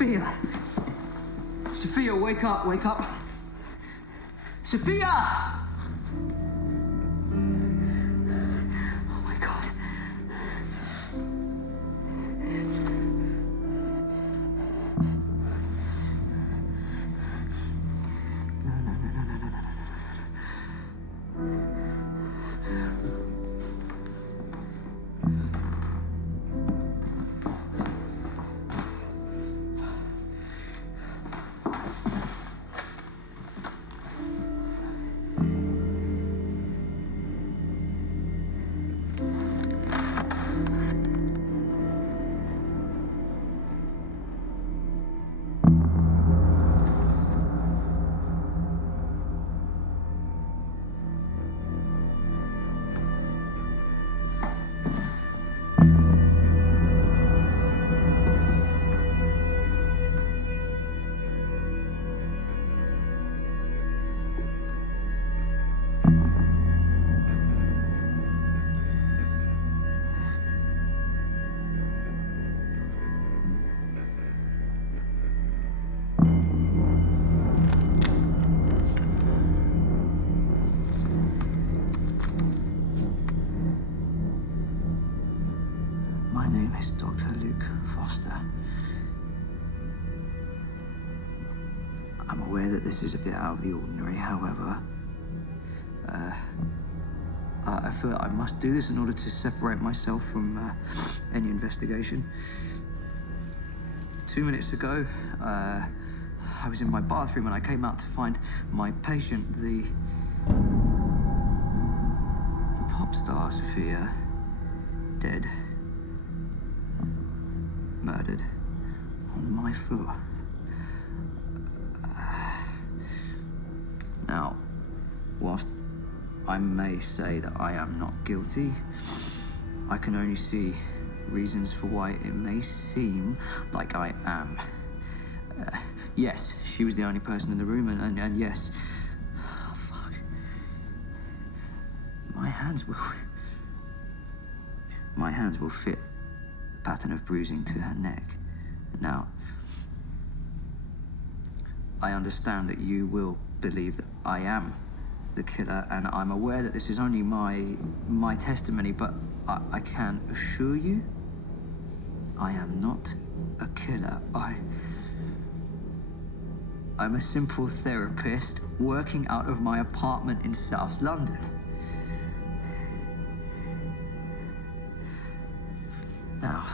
Sophia! Sophia, wake up, wake up! Sophia! Oh my God. My name is Dr. Luke Foster. I'm aware that this is a bit out of the ordinary, however, I feel I must do this in order to separate myself from any investigation. 2 minutes ago, I was in my bathroom and I came out to find my patient, the pop star Sophia, dead. Murdered on my floor. Now, whilst I may say that I am not guilty, I can only see reasons for why it may seem like I am. Yes, she was the only person in the room, and yes, oh, fuck. My hands will fit the pattern of bruising to her neck. Now, I understand that you will believe that I am the killer, and I'm aware that this is only my testimony, but I can assure you I am not a killer. I'm a simple therapist working out of my apartment in South London. Now,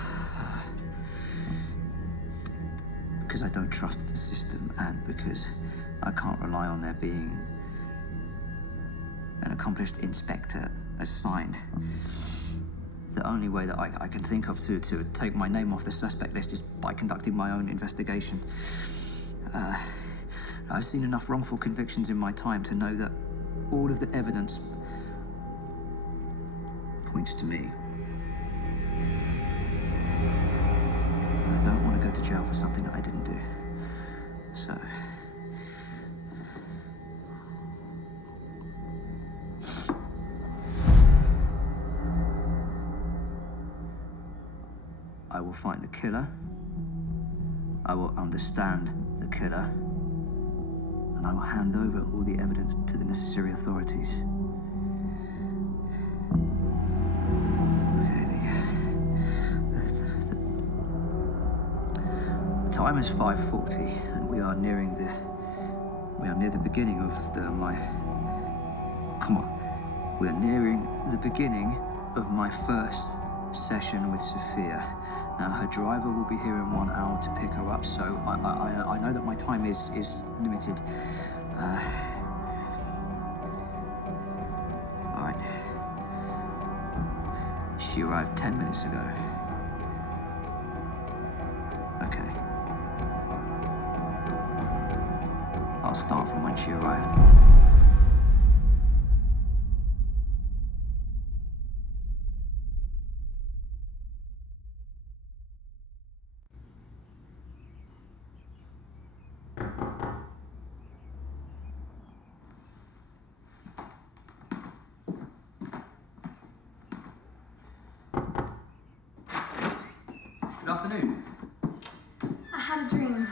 because I don't trust the system and because I can't rely on there being an accomplished inspector assigned, the only way that I can think of to take my name off the suspect list is by conducting my own investigation. I've seen enough wrongful convictions in my time to know that all of the evidence points to me. I don't want to go to jail for something that I didn't do. So... I will find the killer, I will understand the killer, and I will hand over all the evidence to the necessary authorities. Okay, the time is 5:40, and we are near the beginning of we are nearing the beginning of my first session with Sophia. Now, her driver will be here in 1 hour to pick her up, so I know that my time is limited. All right. She arrived 10 minutes ago. Okay. I'll start from when she arrived. Good afternoon. I had a dream.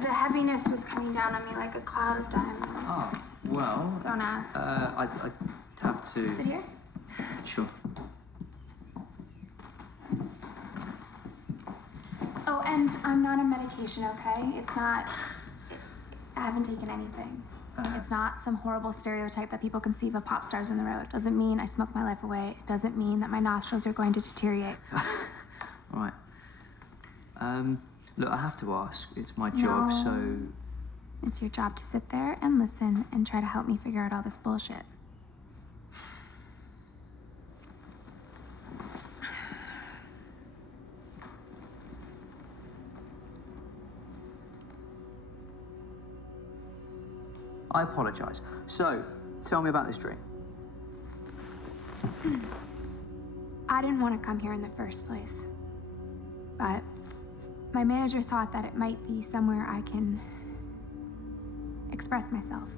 The heaviness was coming down on me like a cloud of diamonds. Oh, well... Don't ask. I'd have to... Sit here? Sure. Oh, and I'm not on medication, okay? It's not... I haven't taken anything. It's not some horrible stereotype that people conceive of pop stars on the road. Doesn't mean I smoke my life away. It doesn't mean that my nostrils are going to deteriorate. All right. Look, I have to ask. It's my job, so... It's your job to sit there and listen and try to help me figure out all this bullshit. I apologize. So, tell me about this dream. I didn't want to come here in the first place. But my manager thought that it might be somewhere I can express myself.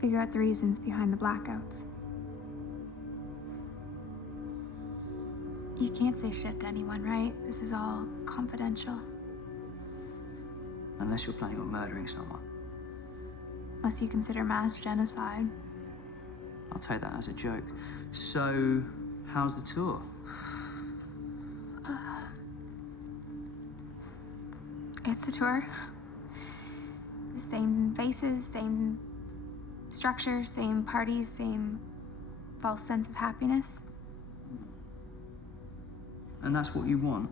Figure out the reasons behind the blackouts. You can't say shit to anyone, right? This is all confidential. Unless you're planning on murdering someone. Unless you consider mass genocide. I'll take that as a joke. So, how's the tour? It's a tour. Same faces, same structure, same parties, same false sense of happiness. And that's what you want?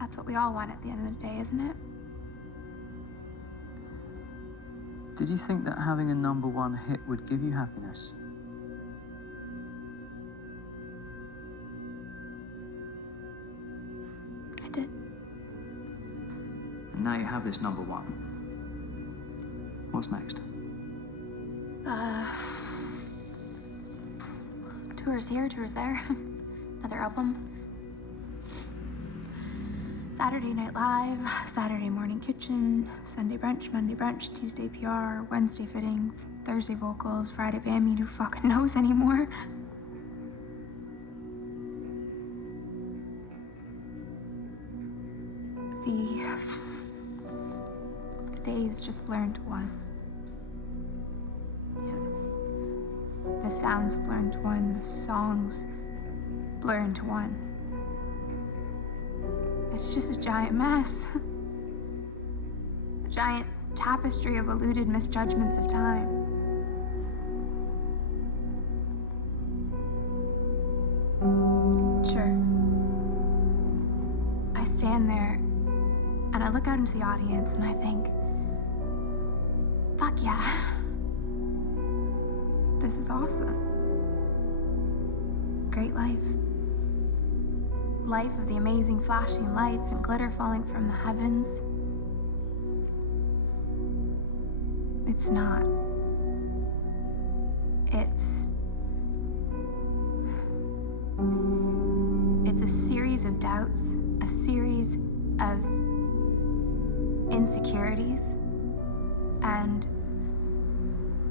That's what we all want at the end of the day, isn't it? Did you think that having a #1 hit would give you happiness? I did. And now you have this #1. What's next? Tours here, tours there. Another album. Saturday Night Live, Saturday Morning Kitchen, Sunday brunch, Monday brunch, Tuesday PR, Wednesday fitting, Thursday vocals, Friday band meet, who fucking knows anymore? The days just blur into one. Yeah. The sounds blur into one, the songs blur into one. It's just a giant mess. A giant tapestry of eluded misjudgments of time. Sure. I stand there and I look out into the audience and I think, fuck yeah. This is awesome. Great life. Life of the amazing flashing lights and glitter falling from the heavens. It's not. It's a series of doubts, a series of insecurities, and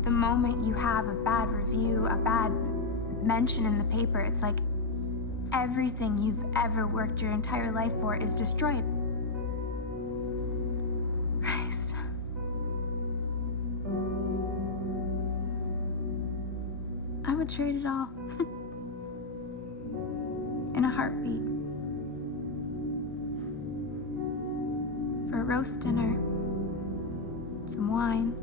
the moment you have a bad review, a bad mention in the paper, it's like everything you've ever worked your entire life for is destroyed. Christ. I would trade it all. In a heartbeat. For a roast dinner, some wine,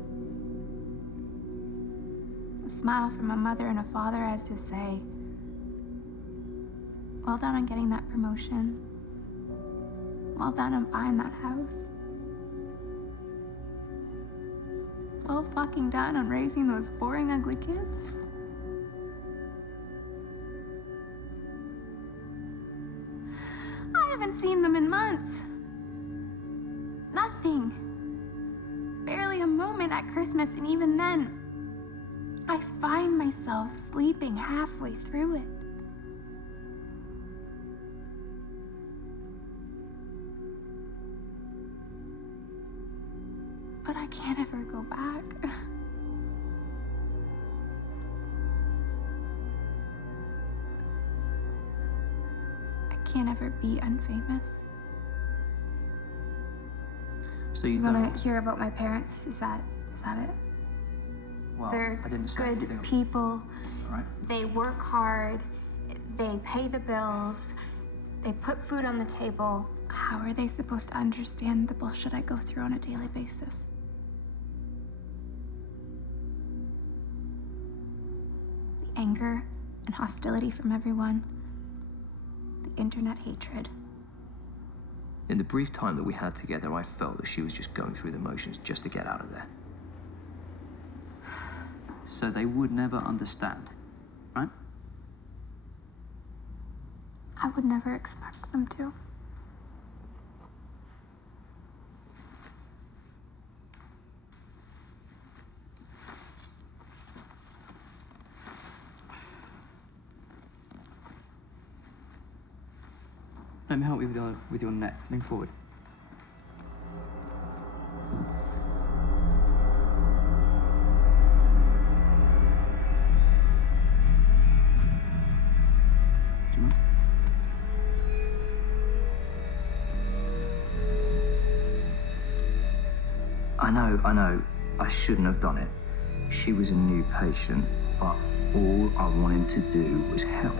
a smile from a mother and a father as to say, well done on getting that promotion. Well done on buying that house. Well fucking done on raising those boring, ugly kids. I haven't seen them in months. Nothing. Barely a moment at Christmas, and even then, I find myself sleeping halfway through it. But I can't ever go back. I can't ever be unfamous. So you You don't... want to hear about my parents? Is that it? Well, They're I didn't say good anything. people. All right. They work hard. They pay the bills. They put food on the table. How are they supposed to understand the bullshit I go through on a daily basis? The anger and hostility from everyone. The internet hatred. In the brief time that we had together, I felt that she was just going through the motions just to get out of there. So they would never understand, right? I would never expect them to. Let me help you with your neck. Lean forward. Do you mind? I know. I shouldn't have done it. She was a new patient, but all I wanted to do was help.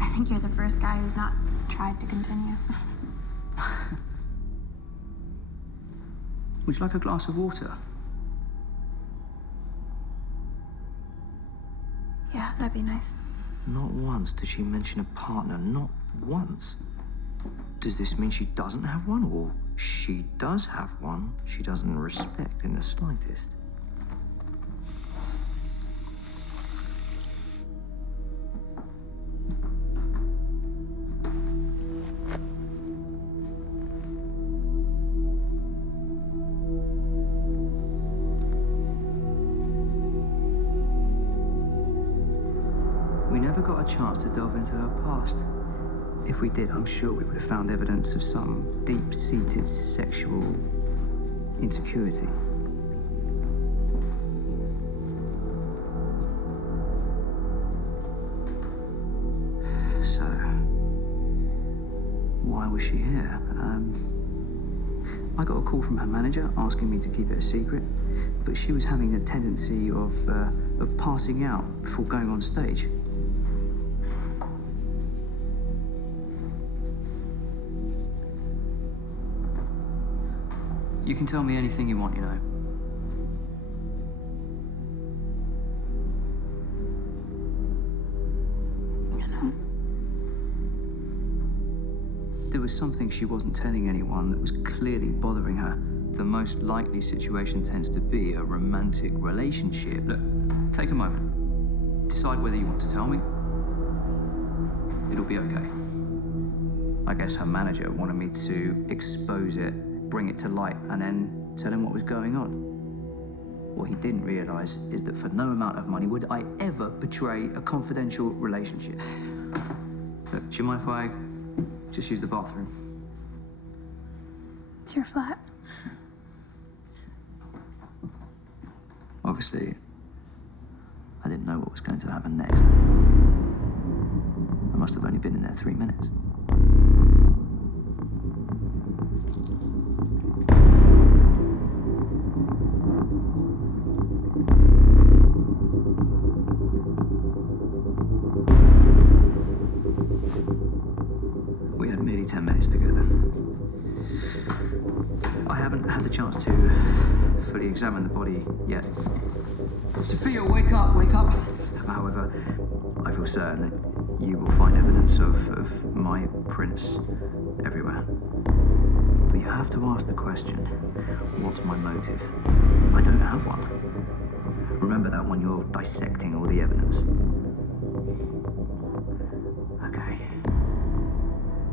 I think you're the first guy who's not tried to continue. Would you like a glass of water? Yeah, that'd be nice. Not once did she mention a partner, not once. Does this mean she doesn't have one, or she does have one she doesn't respect in the slightest? We never got a chance to delve into her past. If we did, I'm sure we would have found evidence of some deep-seated sexual insecurity. So, why was she here? I got a call from her manager asking me to keep it a secret, but she was having a tendency of passing out before going on stage. You can tell me anything you want, you know. You know? There was something she wasn't telling anyone that was clearly bothering her. The most likely situation tends to be a romantic relationship. Look, take a moment. Decide whether you want to tell me. It'll be okay. I guess her manager wanted me to expose it, bring it to light, and then tell him what was going on. What he didn't realize is that for no amount of money would I ever betray a confidential relationship. Look, do you mind if I just use the bathroom? It's your flat. Obviously, I didn't know what was going to happen next. I must have only been in there 3 minutes. We had merely 10 minutes together. I haven't had the chance to fully examine the body yet. Sophia, wake up, wake up. However, I feel certain that you will find evidence of my prints everywhere. But you have to ask the question, what's my motive? I don't have one. Remember that when you're dissecting all the evidence. Okay.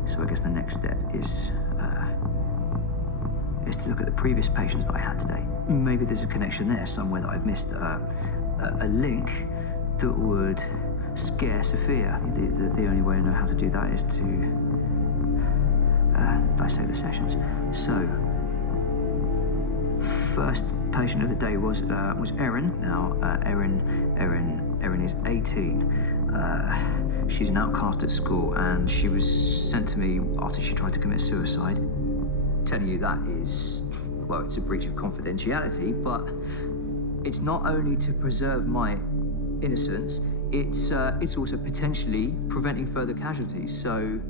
So I guess the next step is to look at the previous patients that I had today. Maybe there's a connection there somewhere that I've missed, a link that would scare Sophia. The only way I know how to do that is to dissect the sessions. So, first patient of the day was Erin. Now, Erin is 18. She's an outcast at school, and she was sent to me after she tried to commit suicide. Telling you that is, well, it's a breach of confidentiality, but it's not only to preserve my innocence, it's also potentially preventing further casualties, so...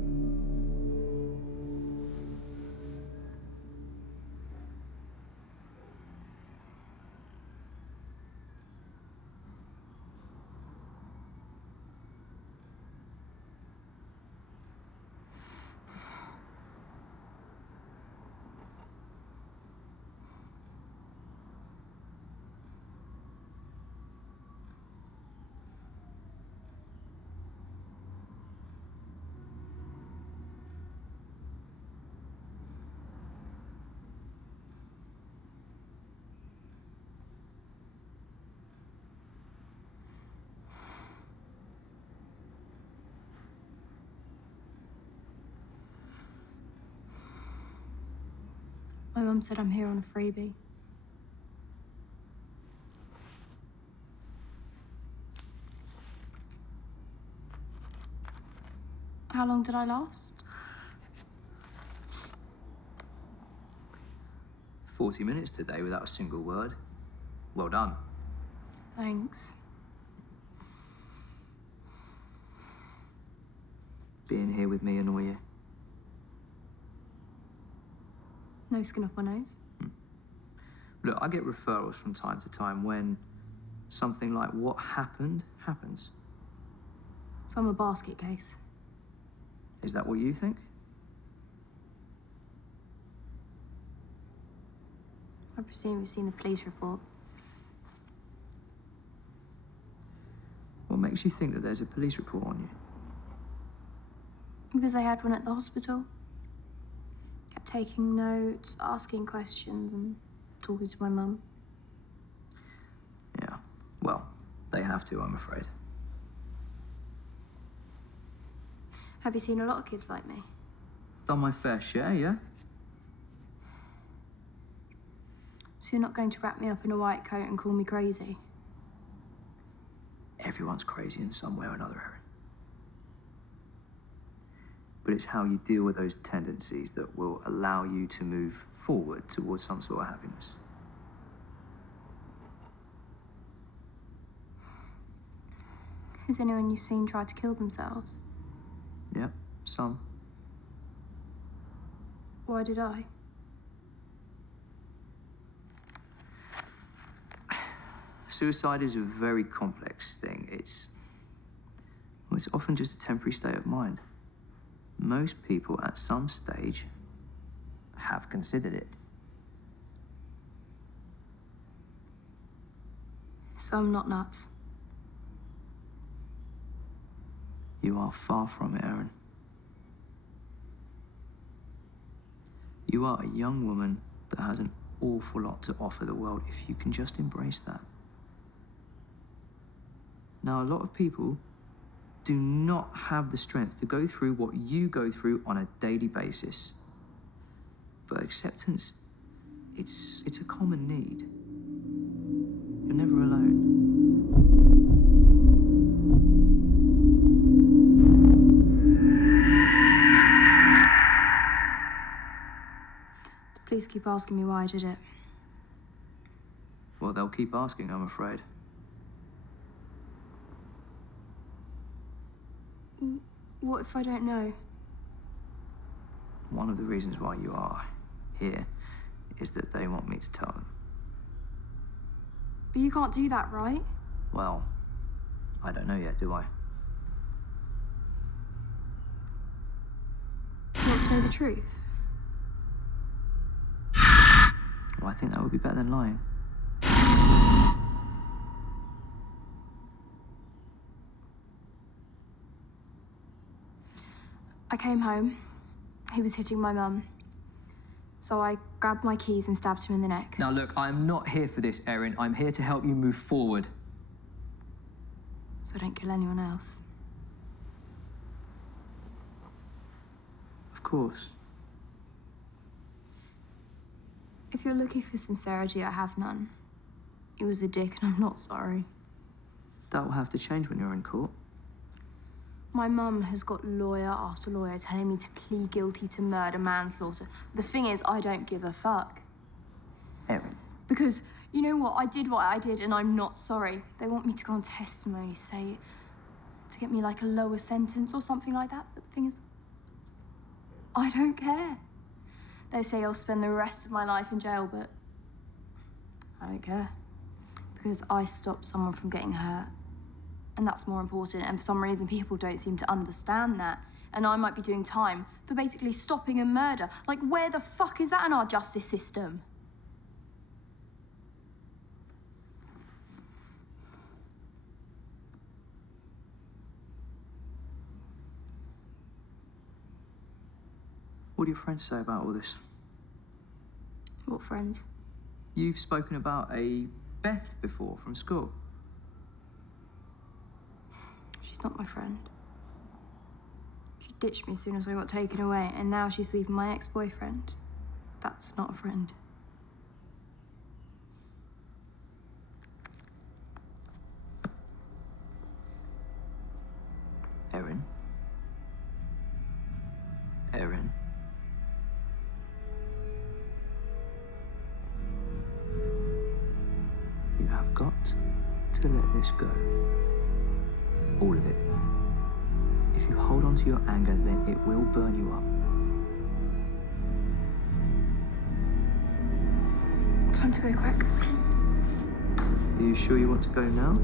My mum said I'm here on a freebie. How long did I last? 40 minutes today without a single word. Well done. Thanks. Being here with me annoy you? No skin off my nose. Look, I get referrals from time to time when something like what happened happens. So I'm a basket case. Is that what you think? I presume you've seen the police report. What makes you think that there's a police report on you? Because I had one at the hospital. Kept taking notes, asking questions, and talking to my mum. Yeah, well, they have to, I'm afraid. Have you seen a lot of kids like me? Done my fair share, yeah? So you're not going to wrap me up in a white coat and call me crazy? Everyone's crazy in some way or another, Erin. But it's how you deal with those tendencies that will allow you to move forward towards some sort of happiness. Has anyone you've seen tried to kill themselves? Yep, some. Why did I? Suicide is a very complex thing. It's often just a temporary state of mind. Most people at some stage have considered it. So I'm not nuts. You are far from it, Erin. You are a young woman that has an awful lot to offer the world if you can just embrace that. Now, a lot of people do not have the strength to go through what you go through on a daily basis. But acceptance, it's a common need. You're never alone. Please keep asking me why I did it. Well, they'll keep asking, I'm afraid. What if I don't know? One of the reasons why you are here is that they want me to tell them. But you can't do that, right? Well, I don't know yet, do I? You want to know the truth? Well, I think that would be better than lying. I came home. He was hitting my mum. So I grabbed my keys and stabbed him in the neck. Now, look, I'm not here for this, Erin. I'm here to help you move forward. so I don't kill anyone else. Of course. If you're looking for sincerity, I have none. He was a dick, and I'm not sorry. That will have to change when you're in court. My mum has got lawyer after lawyer telling me to plead guilty to murder, manslaughter. The thing is, I don't give a fuck. Erin. Because, you know what, I did what I did and I'm not sorry. They want me to go on testimony, say, to get me like a lower sentence or something like that. But the thing is, I don't care. They say I'll spend the rest of my life in jail, but I don't care. Because I stopped someone from getting hurt. And that's more important. And for some reason, people don't seem to understand that. And I might be doing time for basically stopping a murder. Like, where the fuck is that in our justice system? What do your friends say about all this? What friends? You've spoken about a Beth before from school. She's not my friend. She ditched me as soon as I got taken away, and now she's leaving my ex-boyfriend. That's not a friend. Erin? Erin? You have got to let this go. All of it. If you hold on to your anger, then it will burn you up. Time to go quick. Are you sure you want to go now?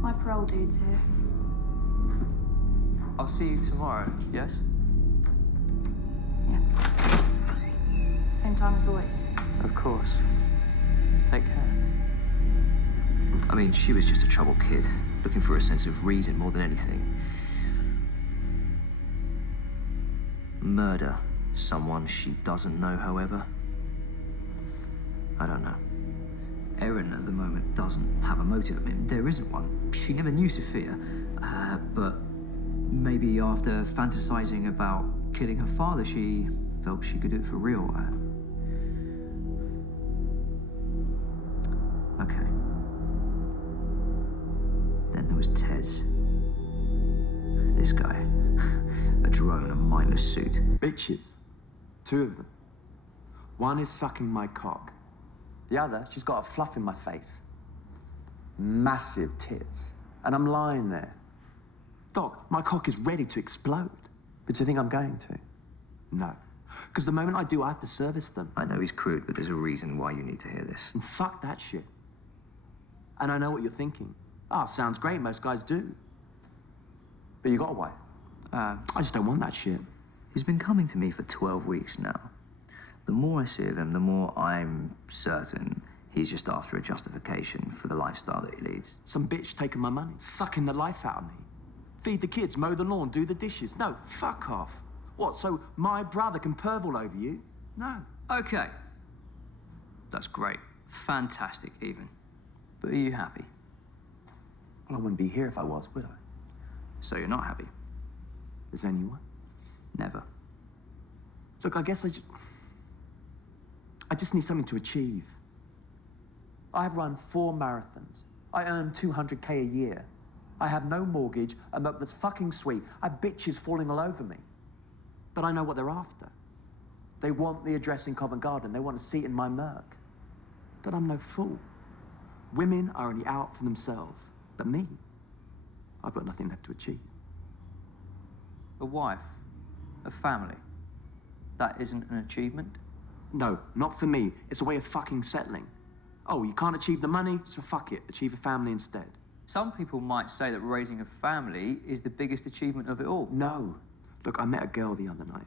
My parole dude's here. I'll see you tomorrow, yes? Yeah. Same time as always. Of course. Take care. I mean, she was just a troubled kid, looking for a sense of reason more than anything. Murder someone she doesn't know, however? I don't know. Erin, at the moment, doesn't have a motive. I mean, there isn't one. She never knew Sophia. But maybe after fantasizing about killing her father, she felt she could do it for real. Okay. Then there was Tez. This guy. A drone, a mindless suit. Bitches. 2 of them. One is sucking my cock. The other, she's got a fluff in my face. Massive tits. And I'm lying there. Doc, my cock is ready to explode. But do you think I'm going to? No. Because the moment I do, I have to service them. I know he's crude, but there's a reason why you need to hear this. And fuck that shit. And I know what you're thinking. Ah, sounds great, most guys do. But you got a wife. I just don't want that shit. He's been coming to me for 12 weeks now. The more I see of him, the more I'm certain he's just after a justification for the lifestyle that he leads. Some bitch taking my money, sucking the life out of me. Feed the kids, mow the lawn, do the dishes. No, fuck off. What, so my brother can perv all over you? No. Okay. That's great. Fantastic, even. But are you happy? Well, I wouldn't be here if I was, would I? So you're not happy? Is anyone? Never. Look, I guess I just need something to achieve. I've run 4 marathons. I earn 200K a year. I have no mortgage, a milk that's fucking sweet. I have bitches falling all over me. But I know what they're after. They want the address in Covent Garden. They want a seat in my Merc. But I'm no fool. Women are only out for themselves. But me, I've got nothing left to achieve. A wife, a family. That isn't an achievement? No, not for me. It's a way of fucking settling. Oh, you can't achieve the money, so fuck it. Achieve a family instead. Some people might say that raising a family is the biggest achievement of it all. No. Look, I met a girl the other night.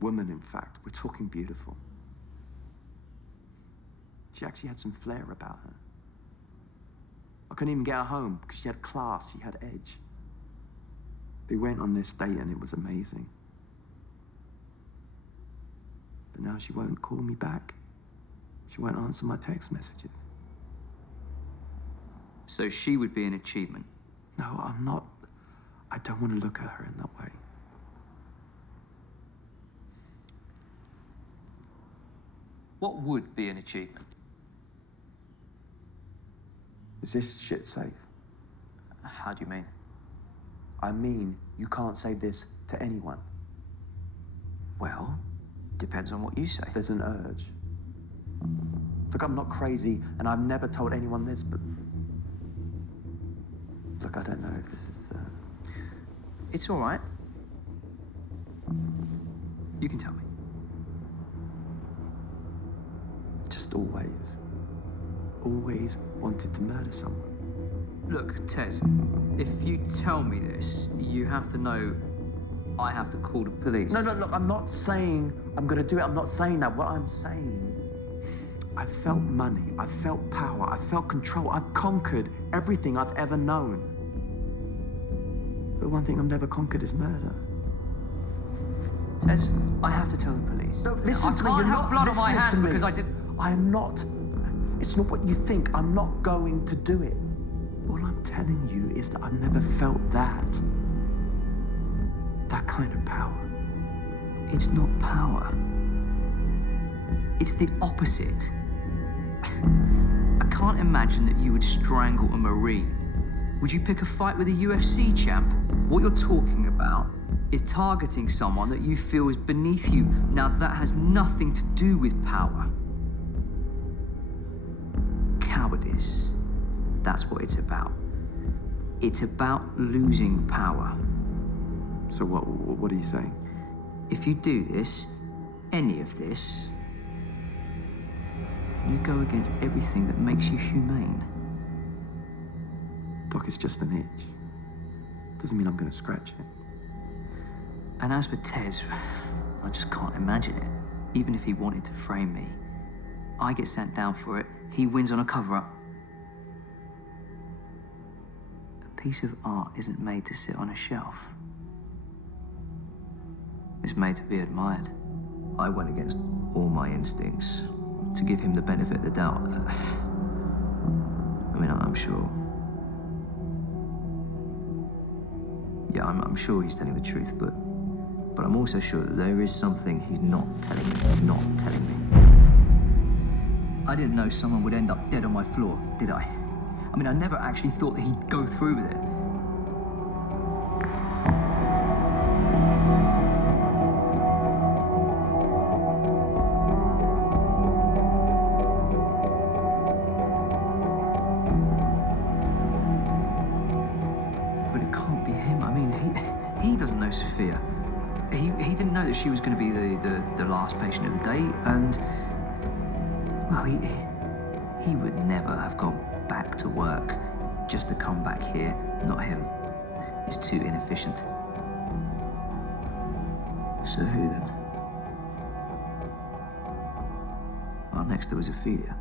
Woman, in fact. We're talking beautiful. She actually had some flair about her. I couldn't even get her home because she had class, she had edge. We went on this date and it was amazing. But now she won't call me back. She won't answer my text messages. So she would be an achievement. No, I'm not. I don't want to look at her in that way. What would be an achievement? Is this shit safe? How do you mean? I mean, you can't say this to anyone. Well, depends on what you say. There's an urge. Look, I'm not crazy, and I've never told anyone this, but... Look, I don't know if this is, It's all right. You can tell me. Just always wanted to murder someone. Look, Tez, if you tell me this, you have to know I have to call the police. No, look, I'm not saying I'm gonna do it. I'm not saying that. What I'm saying, I felt money, I felt power, I felt control. I've conquered everything I've ever known. But one thing I've never conquered is murder. Tez, I have to tell the police. No, listen to me. I You're can't have not blood on my listening hands to me. because I did. I am not. It's not what you think. I'm not going to do it. All I'm telling you is that I've never felt that. That kind of power. It's not power. It's the opposite. I can't imagine that you would strangle a Marine. Would you pick a fight with a UFC champ? What you're talking about is targeting someone that you feel is beneath you. Now that has nothing to do with power. Cowardice. That's what it's about. It's about losing power. So what are you saying? If you do this, any of this, you go against everything that makes you humane. Doc, it's just an itch. Doesn't mean I'm gonna scratch it. And as for Tez, I just can't imagine it. Even if he wanted to frame me, I get sent down for it, he wins on a cover-up. A piece of art isn't made to sit on a shelf. It's made to be admired. I went against all my instincts to give him the benefit of the doubt. I mean, I'm sure. Yeah, I'm sure he's telling the truth, but I'm also sure that there is something he's not telling me. I didn't know someone would end up dead on my floor, did I? I mean, I never actually thought that he'd go through with it. But it can't be him. I mean, he doesn't know Sophia. He didn't know that she was going to be the last patient of the day, and well, he would never have gone back to work just to come back here. Not him. He's too inefficient. So who then? Well, next there was Aphilia.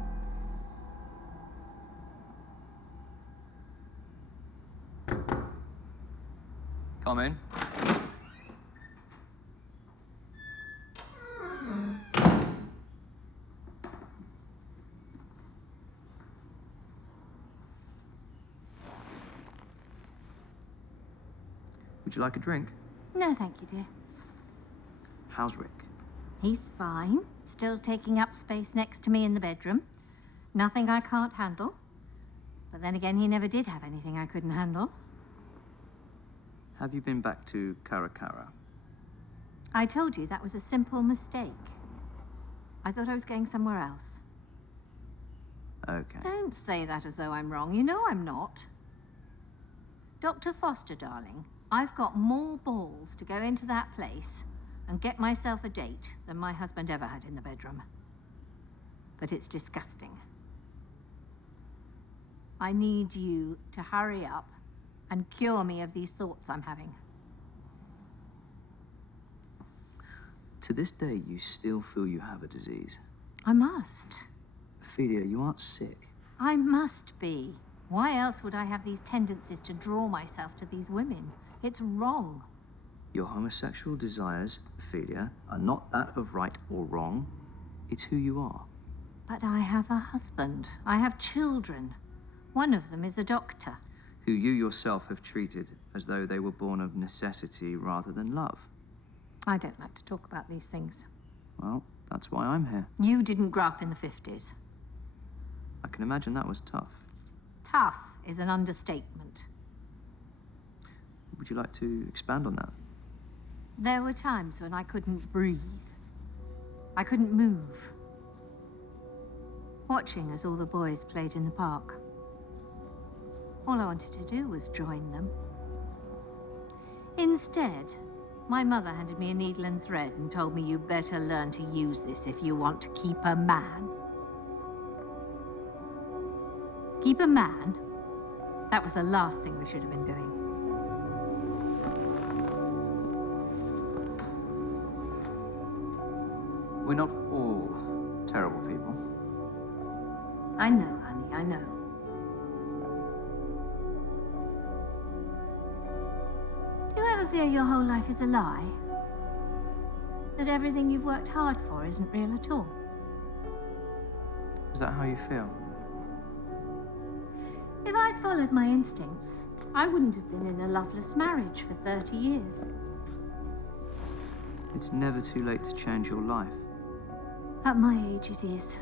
Come in. Would you like a drink? No, thank you, dear. How's Rick? He's fine. Still taking up space next to me in the bedroom. Nothing I can't handle. But then again, he never did have anything I couldn't handle. Have you been back to Karakara? I told you that was a simple mistake. I thought I was going somewhere else. Okay. Don't say that as though I'm wrong. You know I'm not. Dr. Foster, darling, I've got more balls to go into that place and get myself a date than my husband ever had in the bedroom. But it's disgusting. I need you to hurry up and cure me of these thoughts I'm having. To this day, you still feel you have a disease. I must. Aphilia, you aren't sick. I must be. Why else would I have these tendencies to draw myself to these women? It's wrong. Your homosexual desires, Aphilia, are not that of right or wrong. It's who you are. But I have a husband. I have children. One of them is a doctor. Who you yourself have treated as though they were born of necessity rather than love. I don't like to talk about these things. Well, that's why I'm here. You didn't grow up in the 50s. I can imagine that was tough. Tough is an understatement. Would you like to expand on that? There were times when I couldn't breathe. I couldn't move. Watching as all the boys played in the park. All I wanted to do was join them. Instead, my mother handed me a needle and thread and told me you better learn to use this if you want to keep a man. Keep a man? That was the last thing we should have been doing. We're not all terrible people. I know, honey, I know. Do you ever fear your whole life is a lie? That everything you've worked hard for isn't real at all? Is that how you feel? If I'd followed my instincts, I wouldn't have been in a loveless marriage for 30 years. It's never too late to change your life. At my age, it is.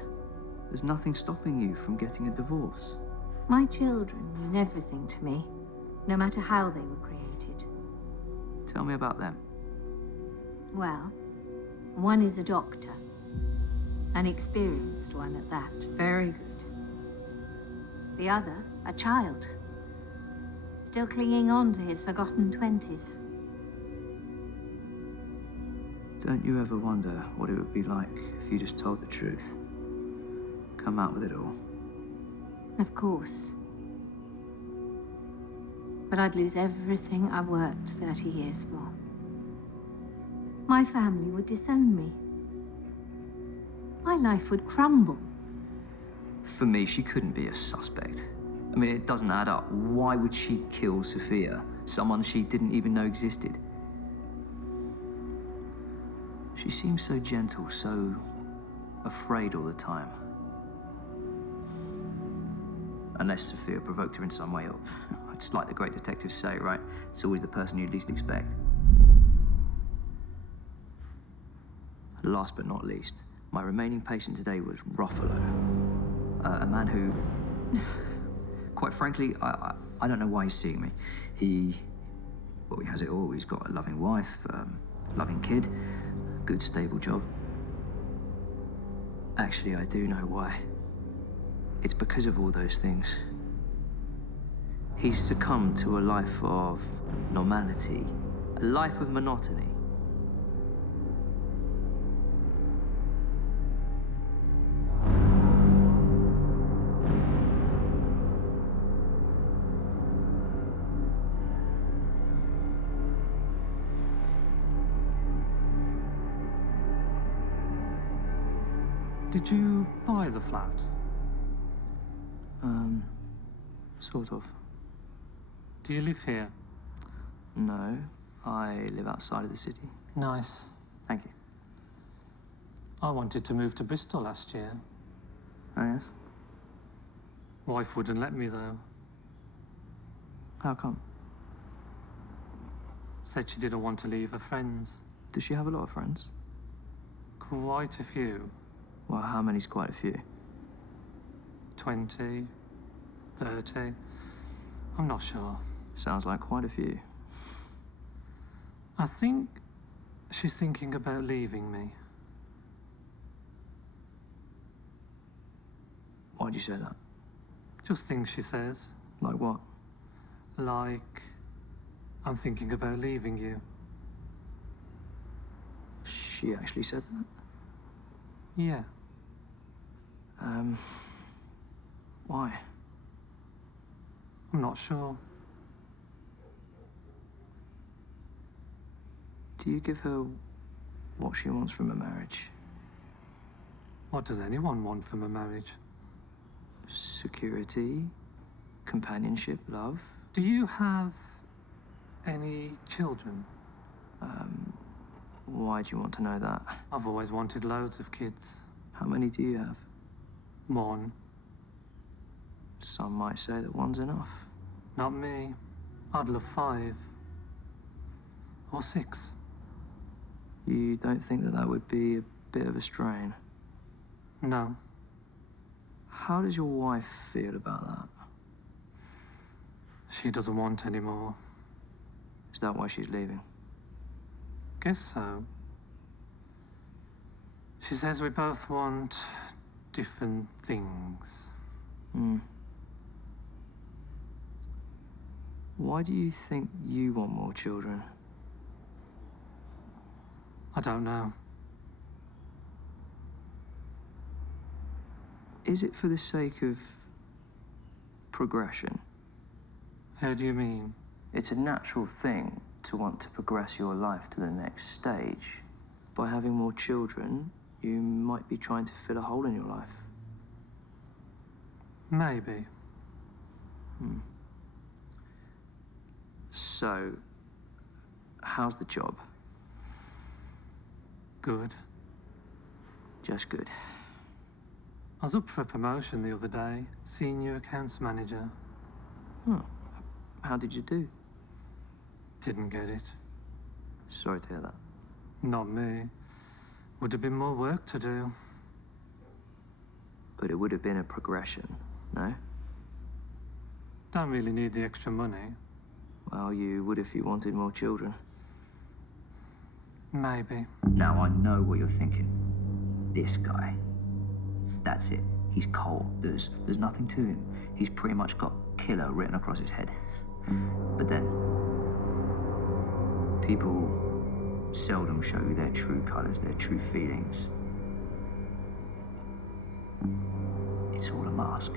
There's nothing stopping you from getting a divorce. My children mean everything to me, no matter how they were created. Tell me about them. Well, one is a doctor. An experienced one at that. Very good. The other, a child. Still clinging on to his forgotten 20s. Don't you ever wonder what it would be like if you just told the truth? Come out with it all. Of course. But I'd lose everything I worked 30 years for. My family would disown me. My life would crumble. For me, she couldn't be a suspect. I mean, it doesn't add up. Why would she kill Sophia, someone she didn't even know existed? She seems so gentle, so afraid all the time. Unless Sophia provoked her in some way, or it's like the great detectives say, right? It's always the person you'd least expect. Last but not least, my remaining patient today was Ruffalo. A man who, quite frankly, I don't know why he's seeing me. He has it all. He's got a loving wife, loving kid, good stable job. Actually, I do know why. It's because of all those things. He's succumbed to a life of normality, a life of monotony. Did you buy the flat? Sort of. Do you live here? No, I live outside of the city. Nice. Thank you. I wanted to move to Bristol last year. Oh, yes? Wife wouldn't let me, though. How come? Said she didn't want to leave her friends. Does she have a lot of friends? Quite a few. Well, how many's quite a few? 20, 30. I'm not sure. Sounds like quite a few. I think she's thinking about leaving me. Why'd you say that? Just things she says. Like what? Like, I'm thinking about leaving you. She actually said that? Yeah. Why? I'm not sure. Do you give her what she wants from a marriage? What does anyone want from a marriage? Security, companionship, love. Do you have any children? Why do you want to know that? I've always wanted loads of kids. How many do you have? One. Some might say that one's enough. Not me. I'd love 5. Or 6. You don't think that that would be a bit of a strain? No. How does your wife feel about that? She doesn't want any more. Is that why she's leaving? Guess so. She says we both want different things. Why do you think you want more children? I don't know. Is it for the sake of progression? How do you mean? It's a natural thing to want to progress your life to the next stage. By having more children, you might be trying to fill a hole in your life. Maybe. So, how's the job? Good. Just good. I was up for a promotion the other day. Senior accounts manager. Oh, how did you do? Didn't get it. Sorry to hear that. Not me. Would have been more work to do. But it would have been a progression, no? Don't really need the extra money. Well, you would if you wanted more children. Maybe. Now I know what you're thinking. This guy. That's it. He's cold. There's nothing to him. He's pretty much got killer written across his head. But then, people seldom show you their true colors, their true feelings. It's all a mask.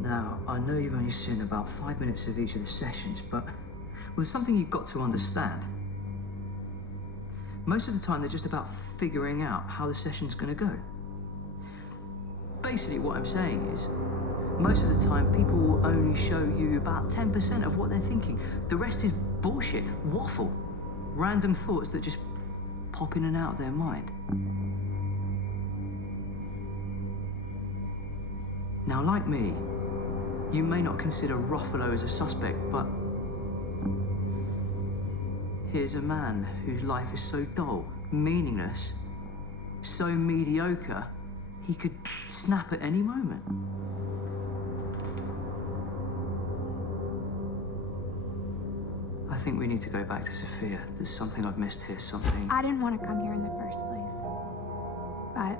Now, I know you've only seen about 5 minutes of each of the sessions, but there's something you've got to understand. Most of the time, they're just about figuring out how the session's going to go. Basically, what I'm saying is, most of the time, people will only show you about 10% of what they're thinking. The rest is bullshit, waffle, random thoughts that just pop in and out of their mind. Now, like me, you may not consider Ruffalo as a suspect, but here's a man whose life is so dull, meaningless, so mediocre, he could snap at any moment. I think we need to go back to Sophia. There's something I've missed here, something... I didn't want to come here in the first place. But,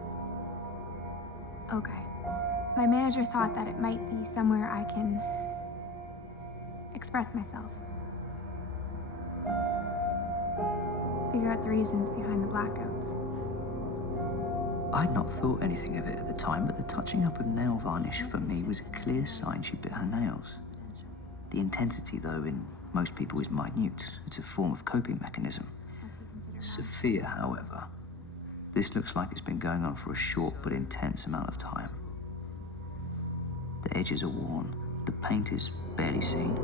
okay. My manager thought that it might be somewhere I can express myself. Figure out the reasons behind the blackouts. I'd not thought anything of it at the time, but the touching up of nail varnish for me was a clear sign she bit her nails. The intensity, though, in most people is minute. It's a form of coping mechanism. Sophia, however, this looks like it's been going on for a short but intense amount of time. The edges are worn, the paint is barely seen.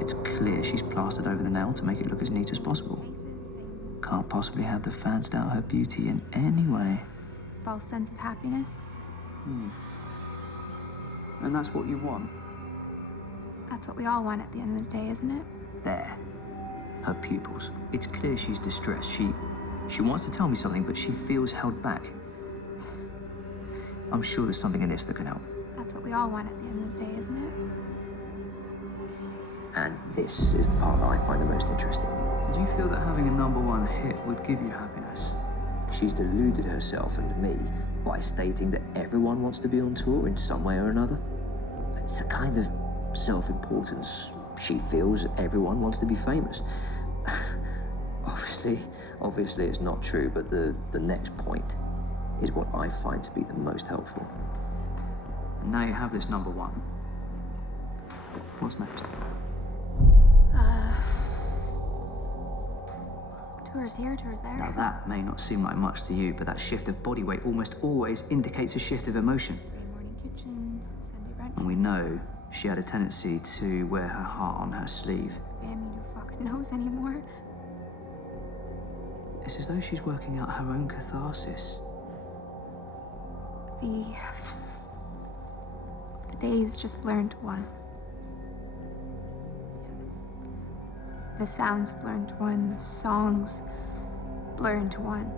It's clear she's plastered over the nail to make it look as neat as possible. Can't possibly have the fanced out her beauty in any way. False sense of happiness. And that's what you want? That's what we all want at the end of the day, isn't it? There. Her pupils. It's clear she's distressed. She wants to tell me something, but she feels held back. I'm sure there's something in this that can help. That's what we all want at the end of the day, isn't it? And this is the part that I find the most interesting. Did you feel that having a #1 hit would give you happiness? She's deluded herself and me by stating that everyone wants to be on tour in some way or another. It's a kind of self-importance. She feels everyone wants to be famous. Obviously it's not true, but the next point is what I find to be the most helpful. And now you have this #1. What's next? Tours here, tours there. Now that may not seem like much to you, but that shift of body weight almost always indicates a shift of emotion. Morning kitchen, Sunday brunch And we know she had a tendency to wear her heart on her sleeve. I mean, who fucking knows anymore? It's as though she's working out her own catharsis. The days just blur into one. The sounds blur into one, the songs blur into one.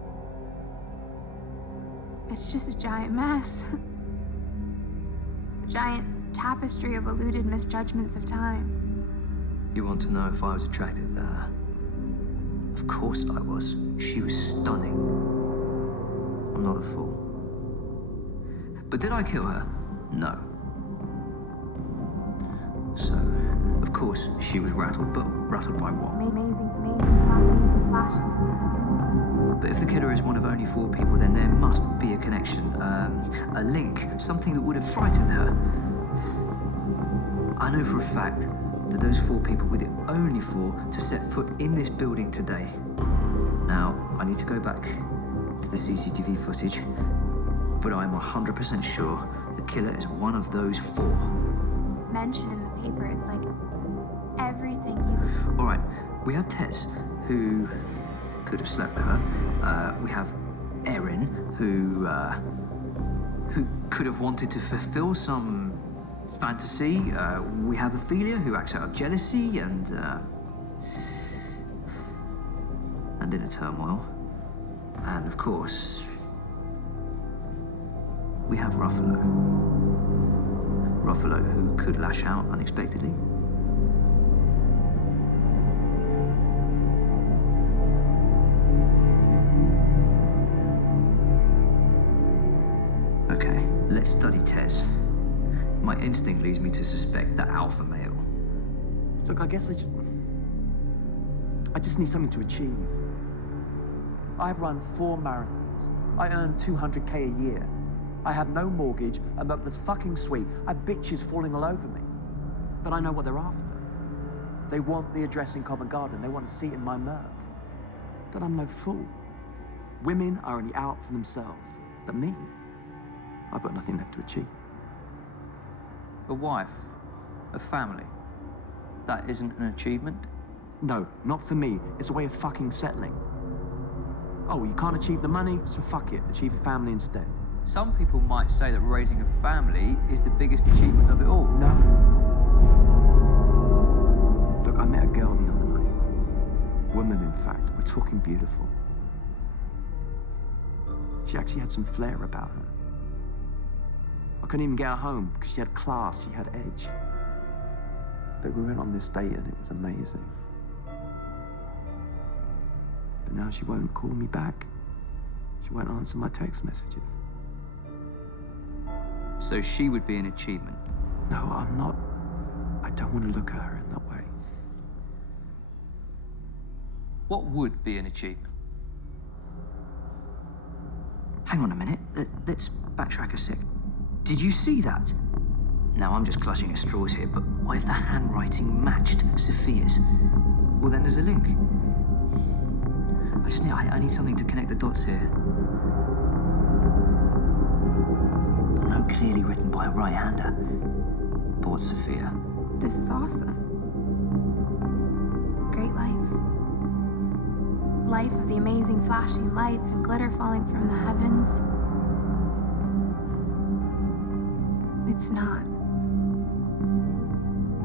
It's just a giant mess. A giant tapestry of eluded misjudgments of time. You want to know if I was attracted to her? Of course I was. She was stunning. I'm not a fool. But did I kill her? No. So, of course, she was rattled, but rattled by what? Amazing flashing heavens. But if the killer is one of only 4 people, then there must be a connection, a link, something that would have frightened her. I know for a fact that those 4 people were the only 4 to set foot in this building today. Now, I need to go back to the CCTV footage, but I'm 100% sure the killer is one of those 4. Mentioned in the paper, it's like everything you... All right, we have Tess, who could have slept with her. We have Erin, who could have wanted to fulfill some fantasy. We have Aphilia, who acts out of jealousy and inner turmoil. And of course, we have Ruffalo. Ruffalo, who could lash out unexpectedly. Okay, let's study Tess. My instinct leads me to suspect the alpha male. Look, I guess I just need something to achieve. I've run 4 marathons. I earn 200K a year. I have no mortgage, a milk that's fucking sweet. I have bitches falling all over me. But I know what they're after. They want the address in Covent Garden. They want a seat in my Merc. But I'm no fool. Women are only out for themselves. But me, I've got nothing left to achieve. A wife, a family. That isn't an achievement? No, not for me. It's a way of fucking settling. Oh, you can't achieve the money, so fuck it. Achieve a family instead. Some people might say that raising a family is the biggest achievement of it all. No. Look, I met a girl the other night. Woman, in fact. We're talking beautiful. She actually had some flair about her. I couldn't even get her home because she had class, she had edge. But we went on this date and it was amazing. But now she won't call me back. She won't answer my text messages. So she would be an achievement? No, I'm not. I don't want to look at her in that way. What would be an achievement? Hang on a minute. Let's backtrack a sec. Did you see that? Now, I'm just clutching at straws here, but what if the handwriting matched Sophia's? Well, then there's a link. I need something to connect the dots here. A note clearly written by a right-hander. But what's Sophia? This is awesome. Great life. Life of the amazing flashing lights and glitter falling from the heavens. It's not.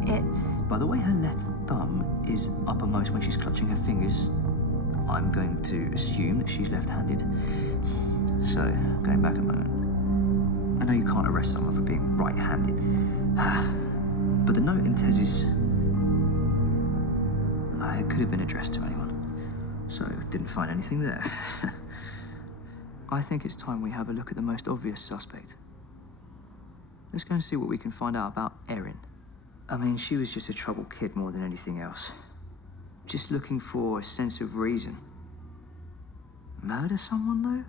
It's... By the way her left thumb is uppermost when she's clutching her fingers, I'm going to assume that she's left-handed. So, going back a moment. I know you can't arrest someone for being right-handed. But the note in Tez's... it could have been addressed to anyone. So, didn't find anything there. I think it's time we have a look at the most obvious suspect. Let's go and see what we can find out about Erin. I mean, she was just a troubled kid more than anything else. Just looking for a sense of reason. Murder someone, though?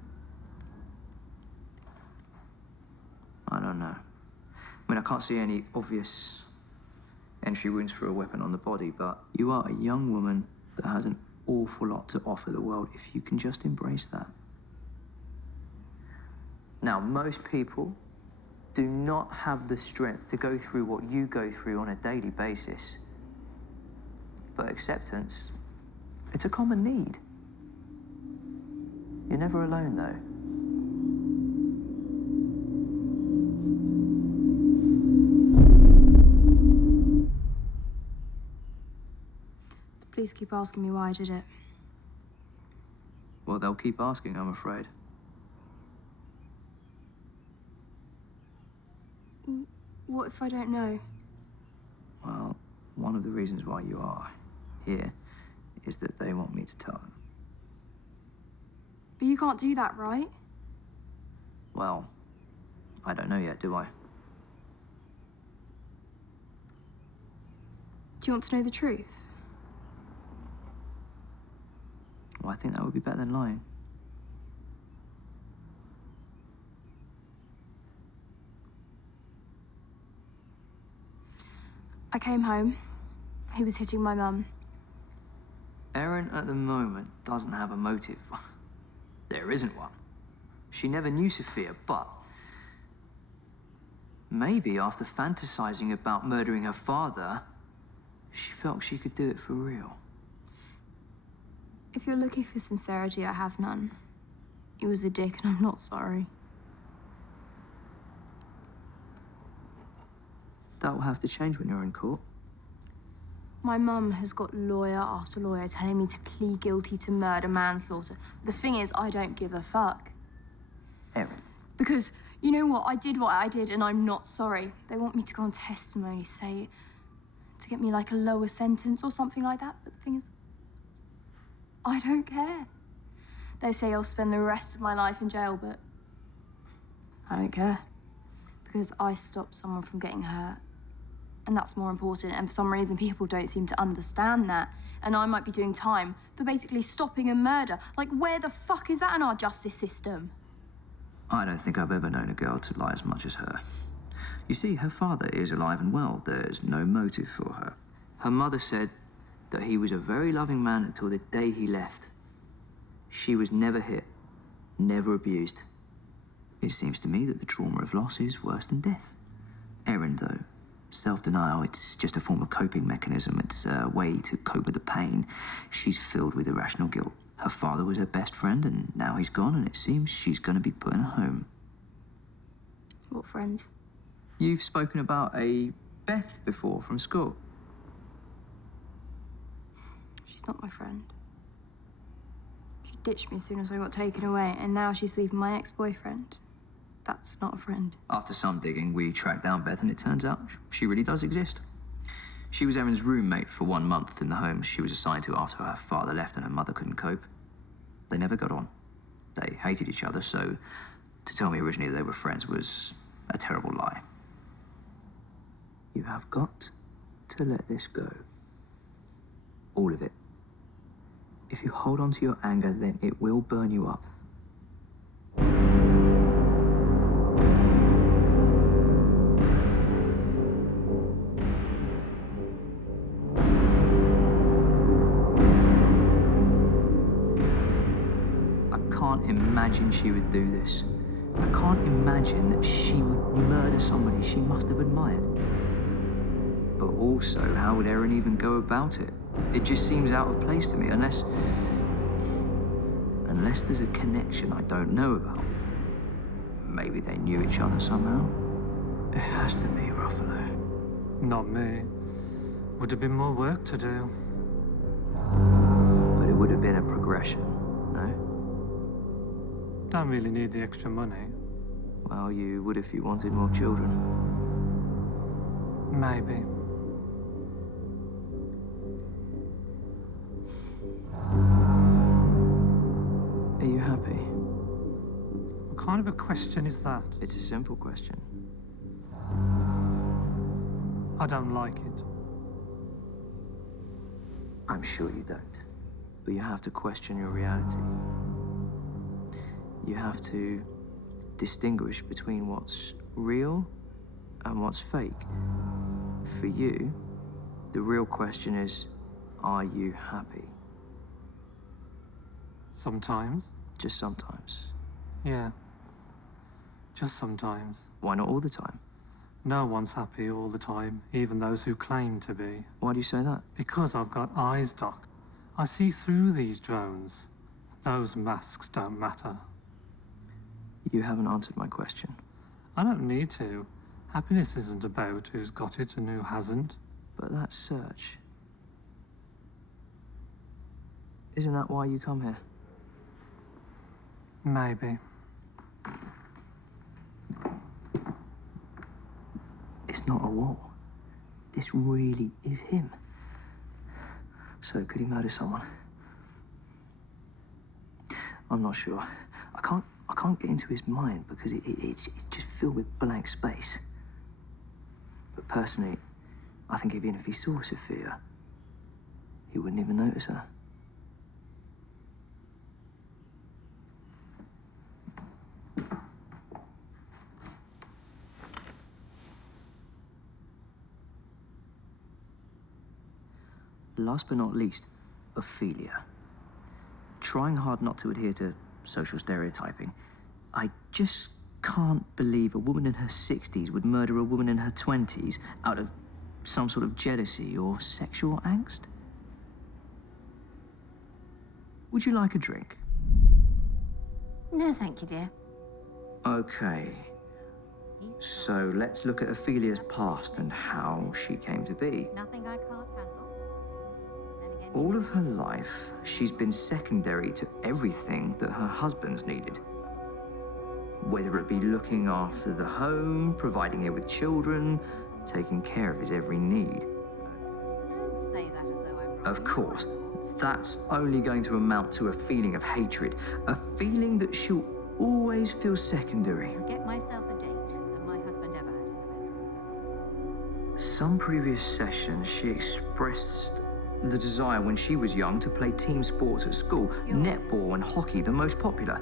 I don't know. I mean, I can't see any obvious entry wounds for a weapon on the body, but you are a young woman that has an awful lot to offer the world if you can just embrace that. Now, most people do not have the strength to go through what you go through on a daily basis. But acceptance, it's a common need. You're never alone, though. The police keep asking me why I did it. Well, they'll keep asking, I'm afraid. What if I don't know? Well, one of the reasons why you are here is that they want me to tell them. But you can't do that, right? Well, I don't know yet, do I? Do you want to know the truth? Well, I think that would be better than lying. I came home. He was hitting my mum. Erin, at the moment, doesn't have a motive. There isn't one. She never knew Sophia, but maybe after fantasizing about murdering her father, she felt she could do it for real. If you're looking for sincerity, I have none. He was a dick, and I'm not sorry. That will have to change when you're in court. My mum has got lawyer after lawyer telling me to plead guilty to murder manslaughter. The thing is, I don't give a fuck. Erin. Because, you know what? I did what I did, and I'm not sorry. They want me to go on testimony, say, to get me like a lower sentence or something like that. But the thing is, I don't care. They say I'll spend the rest of my life in jail, but I don't care. Because I stopped someone from getting hurt. And that's more important. And for some reason, people don't seem to understand that. And I might be doing time for basically stopping a murder. Like, where the fuck is that in our justice system? I don't think I've ever known a girl to lie as much as her. You see, her father is alive and well. There's no motive for her. Her mother said that he was a very loving man until the day he left. She was never hit, never abused. It seems to me that the trauma of loss is worse than death. Erin, though, self-denial, it's just a form of coping mechanism. It's a way to cope with the pain. She's filled with irrational guilt. Her father was her best friend, and now he's gone, and it seems she's going to be put in a home. What friends? You've spoken about a Beth before from school. She's not my friend. She ditched me as soon as I got taken away, and now she's leaving my ex-boyfriend. That's not a friend. After some digging, we tracked down Beth, and it turns out she really does exist. She was Erin's roommate for 1 month in the home she was assigned to after her father left and her mother couldn't cope. They never got on. They hated each other, so to tell me originally they were friends was a terrible lie. You have got to let this go. All of it. If you hold on to your anger, then it will burn you up. I can't imagine she would do this. I can't imagine that she would murder somebody she must have admired. But also, how would Erin even go about it? It just seems out of place to me, unless there's a connection I don't know about. Maybe they knew each other somehow. It has to be Ruffalo. Not me. Would have been more work to do. But it would have been a progression, no? Don't really need the extra money. Well, you would if you wanted more children. Maybe. Are you happy? What kind of a question is that? It's a simple question. I don't like it. I'm sure you don't. But you have to question your reality. You have to distinguish between what's real and what's fake. For you, the real question is, are you happy? Sometimes. Just sometimes. Yeah. Just sometimes. Why not all the time? No one's happy all the time, even those who claim to be. Why do you say that? Because I've got eyes, Doc. I see through these drones. Those masks don't matter. You haven't answered my question. I don't need to. Happiness isn't about who's got it and who hasn't. But that search... Isn't that why you come here? Maybe. It's not a wall. This really is him. So could he murder someone? I'm not sure. I can't get into his mind because it's just filled with blank space. But personally, I think even if he saw Sophia, he wouldn't even notice her. Last but not least, Aphilia. Trying hard not to adhere to social stereotyping, I just can't believe a woman in her 60s would murder a woman in her 20s out of some sort of jealousy or sexual angst. Would you like a drink? No, thank you, dear. Okay. So let's look at Aphilia's past and how she came to be. Nothing I can't handle. Then again, All of her life, she's been secondary to everything that her husband's needed. Whether it be looking after the home, providing her with children, taking care of his every need. don't say that as though I'm wrong. Of course, that's only going to amount to a feeling of hatred, a feeling that she'll always feel secondary. Get myself a date than my husband ever had in the bedroom. Some previous session, she expressed the desire when she was young to play team sports at school, netball and hockey the most popular.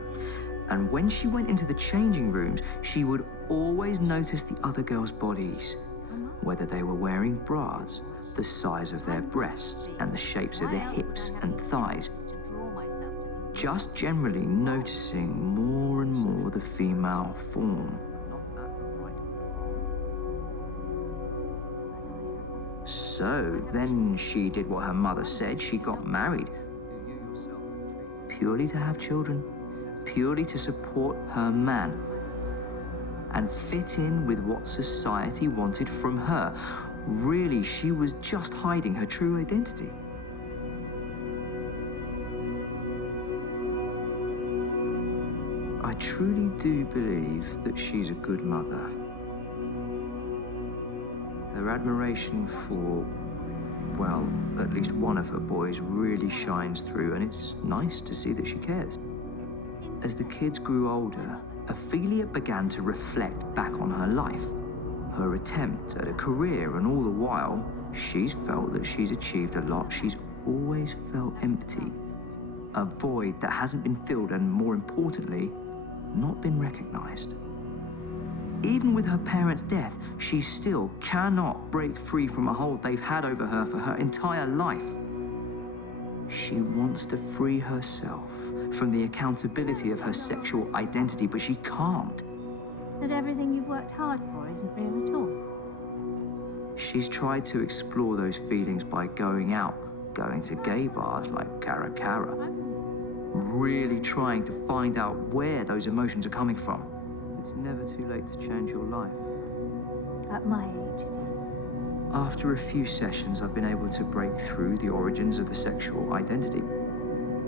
And when she went into the changing rooms, she would always notice the other girls' bodies, whether they were wearing bras, the size of their breasts, and the shapes of their hips and thighs. To draw myself to these Just generally noticing more and more the female form. So then she did what her mother said. She got married. Purely to have children. Purely to support her man. And fit in with what society wanted from her. Really, she was just hiding her true identity. I truly do believe that she's a good mother. Her admiration for, well, at least one of her boys really shines through, and it's nice to see that she cares. As the kids grew older, Aphilia began to reflect back on her life, her attempt at a career, and all the while, she's felt that she's achieved a lot. She's always felt empty, a void that hasn't been filled, and more importantly, not been recognized. Even with her parents' death, she still cannot break free from a hold they've had over her for her entire life. She wants to free herself from the accountability of her sexual identity, but she can't. That everything you've worked hard for isn't real at all. She's tried to explore those feelings by going out, going to gay bars like Cara Cara, really trying to find out where those emotions are coming from. It's never too late to change your life. At my age, it is. After a few sessions, I've been able to break through the origins of the sexual identity.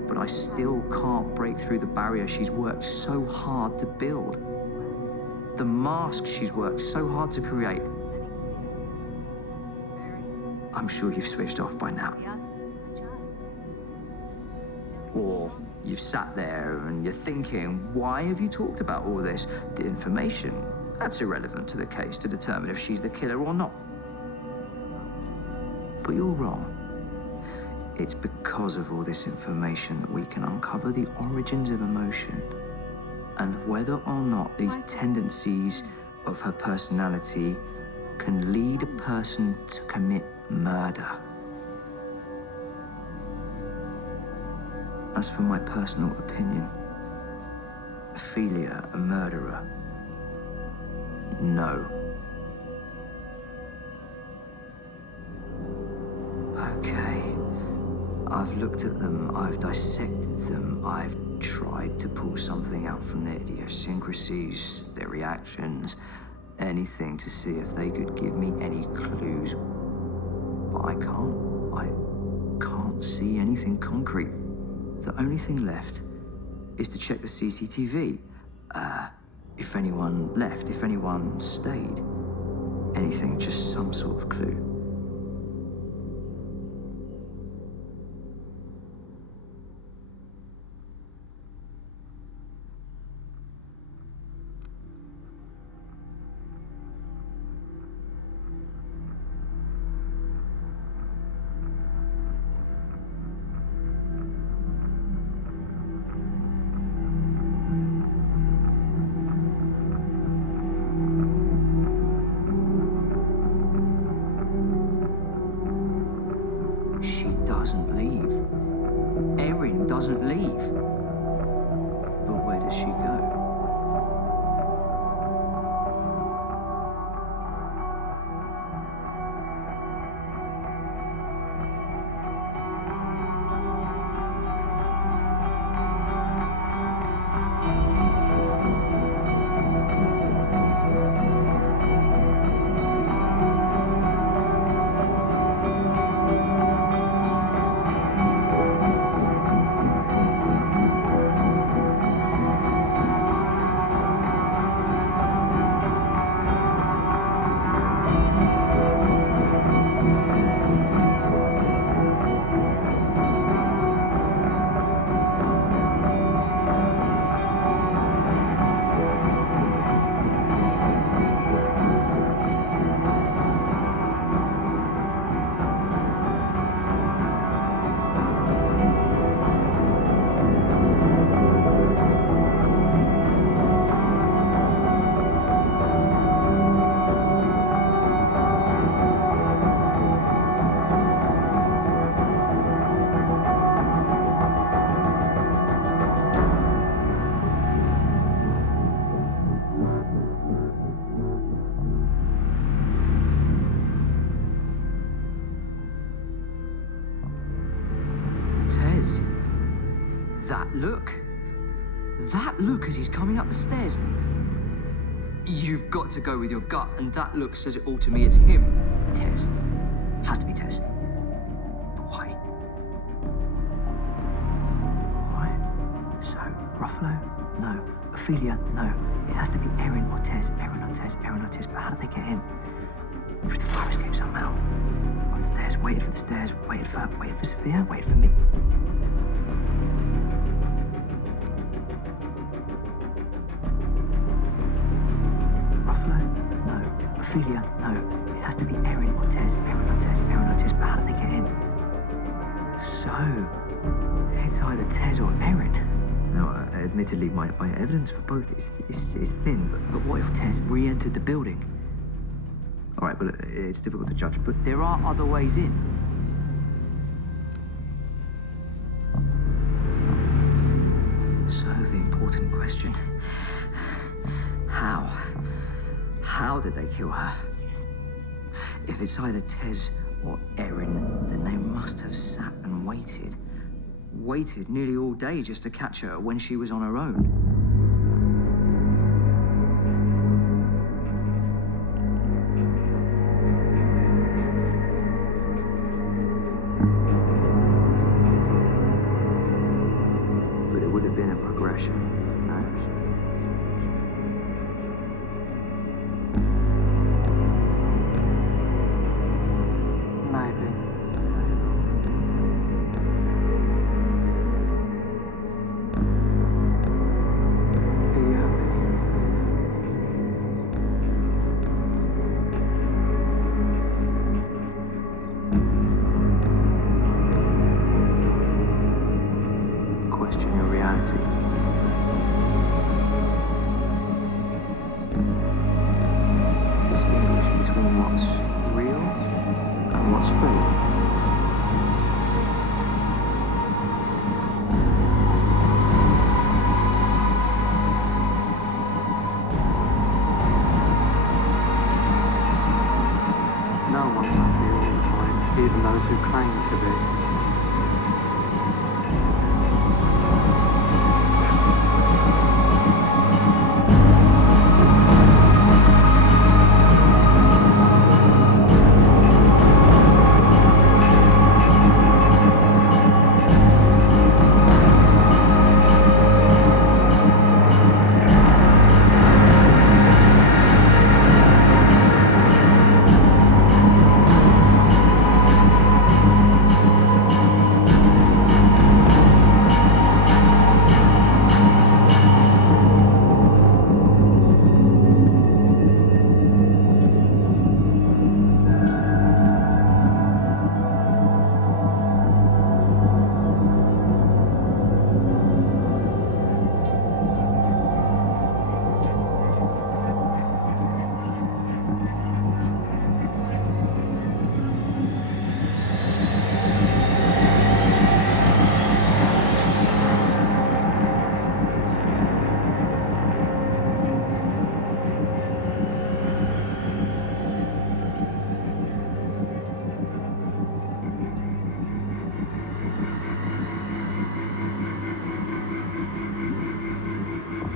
But I still can't break through the barrier she's worked so hard to build. The mask she's worked so hard to create. I'm sure you've switched off by now. Or you've sat there and you're thinking, why have you talked about all this? The information, that's irrelevant to the case to determine if she's the killer or not. But you're wrong. It's because of all this information that we can uncover the origins of emotion and whether or not these tendencies of her personality can lead a person to commit murder. As for my personal opinion, Aphilia, a murderer, No. Okay. I've looked at them, I've dissected them, I've tried to pull something out from their idiosyncrasies, their reactions, anything to see if they could give me any clues. But I can't see anything concrete. The only thing left is to check the CCTV. If anyone left, if anyone stayed. Anything, just some sort of clue. She doesn't leave. Erin doesn't leave. But where does she go? Tez. That look. That look as he's coming up the stairs. You've got to go with your gut, and that look says it all to me. It's him. Tez. Has to be Tez. But why? Why? So, Ruffalo? No. Aphilia? No. It has to be Erin or Tez. Erin or Tez. Erin or Tez. But how did they get in? Through the fire escape somehow. On the stairs, waited for the stairs, waited for Sophia, waited for me. Ruffalo? No. Aphilia? No. It has to be Erin or Tez. Erin or Tez. Erin or Tez. But how did they get in? So, it's either Tez or Erin. Now, admittedly, my evidence for both is thin, but what if Tez re-entered the building? All right, well, it's difficult to judge, but there are other ways in. So, the important question. How? How did they kill her? If it's either Tez or Erin, then they must have sat and waited. Waited nearly all day just to catch her when she was on her own. But it would have been a progression. No. Maybe. Are you happy? Question your reality. even those who claim to be.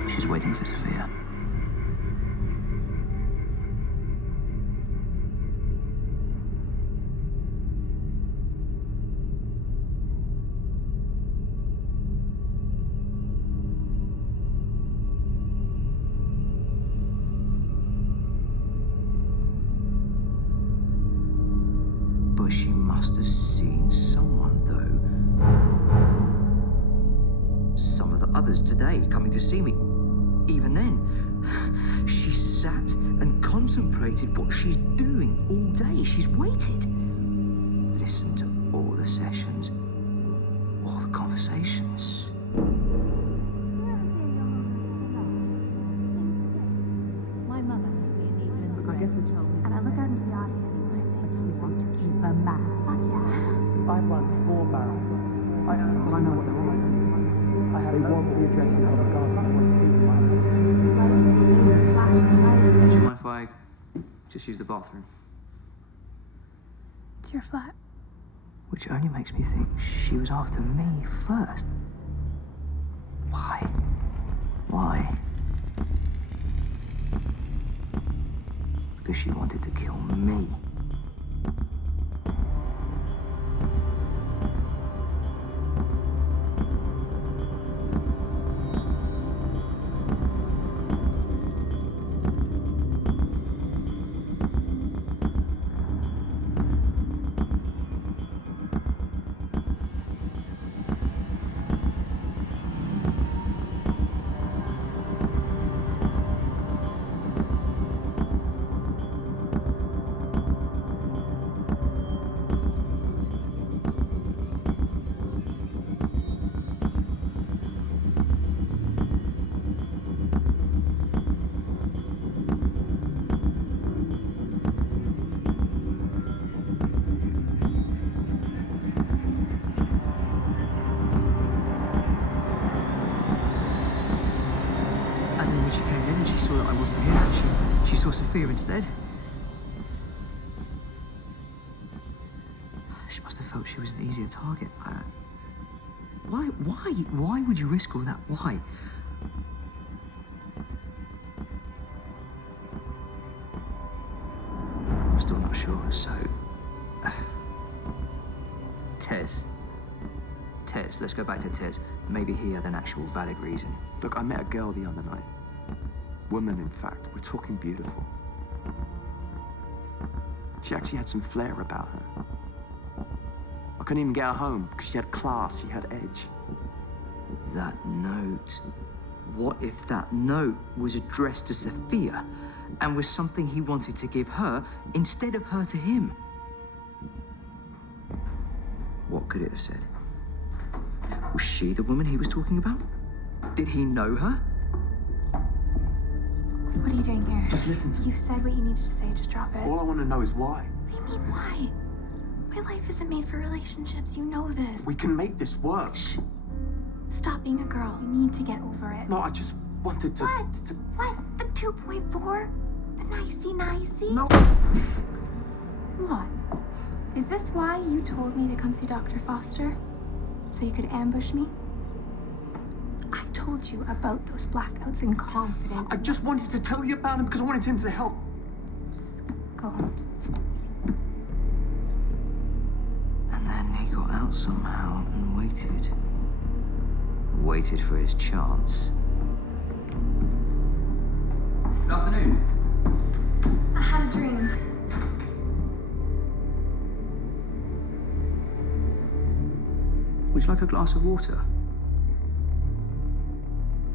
She's waiting for Sophia. But she must have seen someone, though. Some of the others today coming to see me. Even then, she sat and contemplated what she's doing all day. She's waited. Listened to all the sessions, all the conversations. My mother has me a needle in the breast and told me And I look out into the audience and I I think, just want to keep her mad. fuck yeah. I've run 4 marathons. I know what they're like. I have no the address you have a garden. I see my Do you mind if I just use the bathroom? It's your flat. Which only makes me think she was after me first. Why? Why? Because she wanted to kill me. She came in and she saw that I wasn't here and she saw Sophia instead. She must have felt she was an easier target. Why would you risk all that? Why? I'm still not sure, so... Tez, let's go back to Tez. Maybe he had an actual valid reason. Look, I met a girl the other night. Woman, in fact. We're talking beautiful. She actually had some flair about her. I couldn't even get her home because she had class, she had edge. That note. What if that note was addressed to Sophia and was something he wanted to give her instead of her to him? What could it have said? Was she the woman he was talking about? Did he know her? What are you doing here? Just listen to me. You've said what you needed to say, just drop it. All I want to know is why. What do you mean, why? My life isn't made for relationships, you know this. We can make this work. Shh. Stop being a girl. You need to get over it. No, I just wanted to... What? The 2.4? The nicey-nicey? No. What? Is this why you told me to come see Dr. Foster? So you could ambush me? I told you about those blackouts in confidence. I just wanted to tell you about him because I wanted him to help. Just go home. And then he got out somehow and waited. Waited for his chance. Good afternoon. I had a dream. Would you like a glass of water?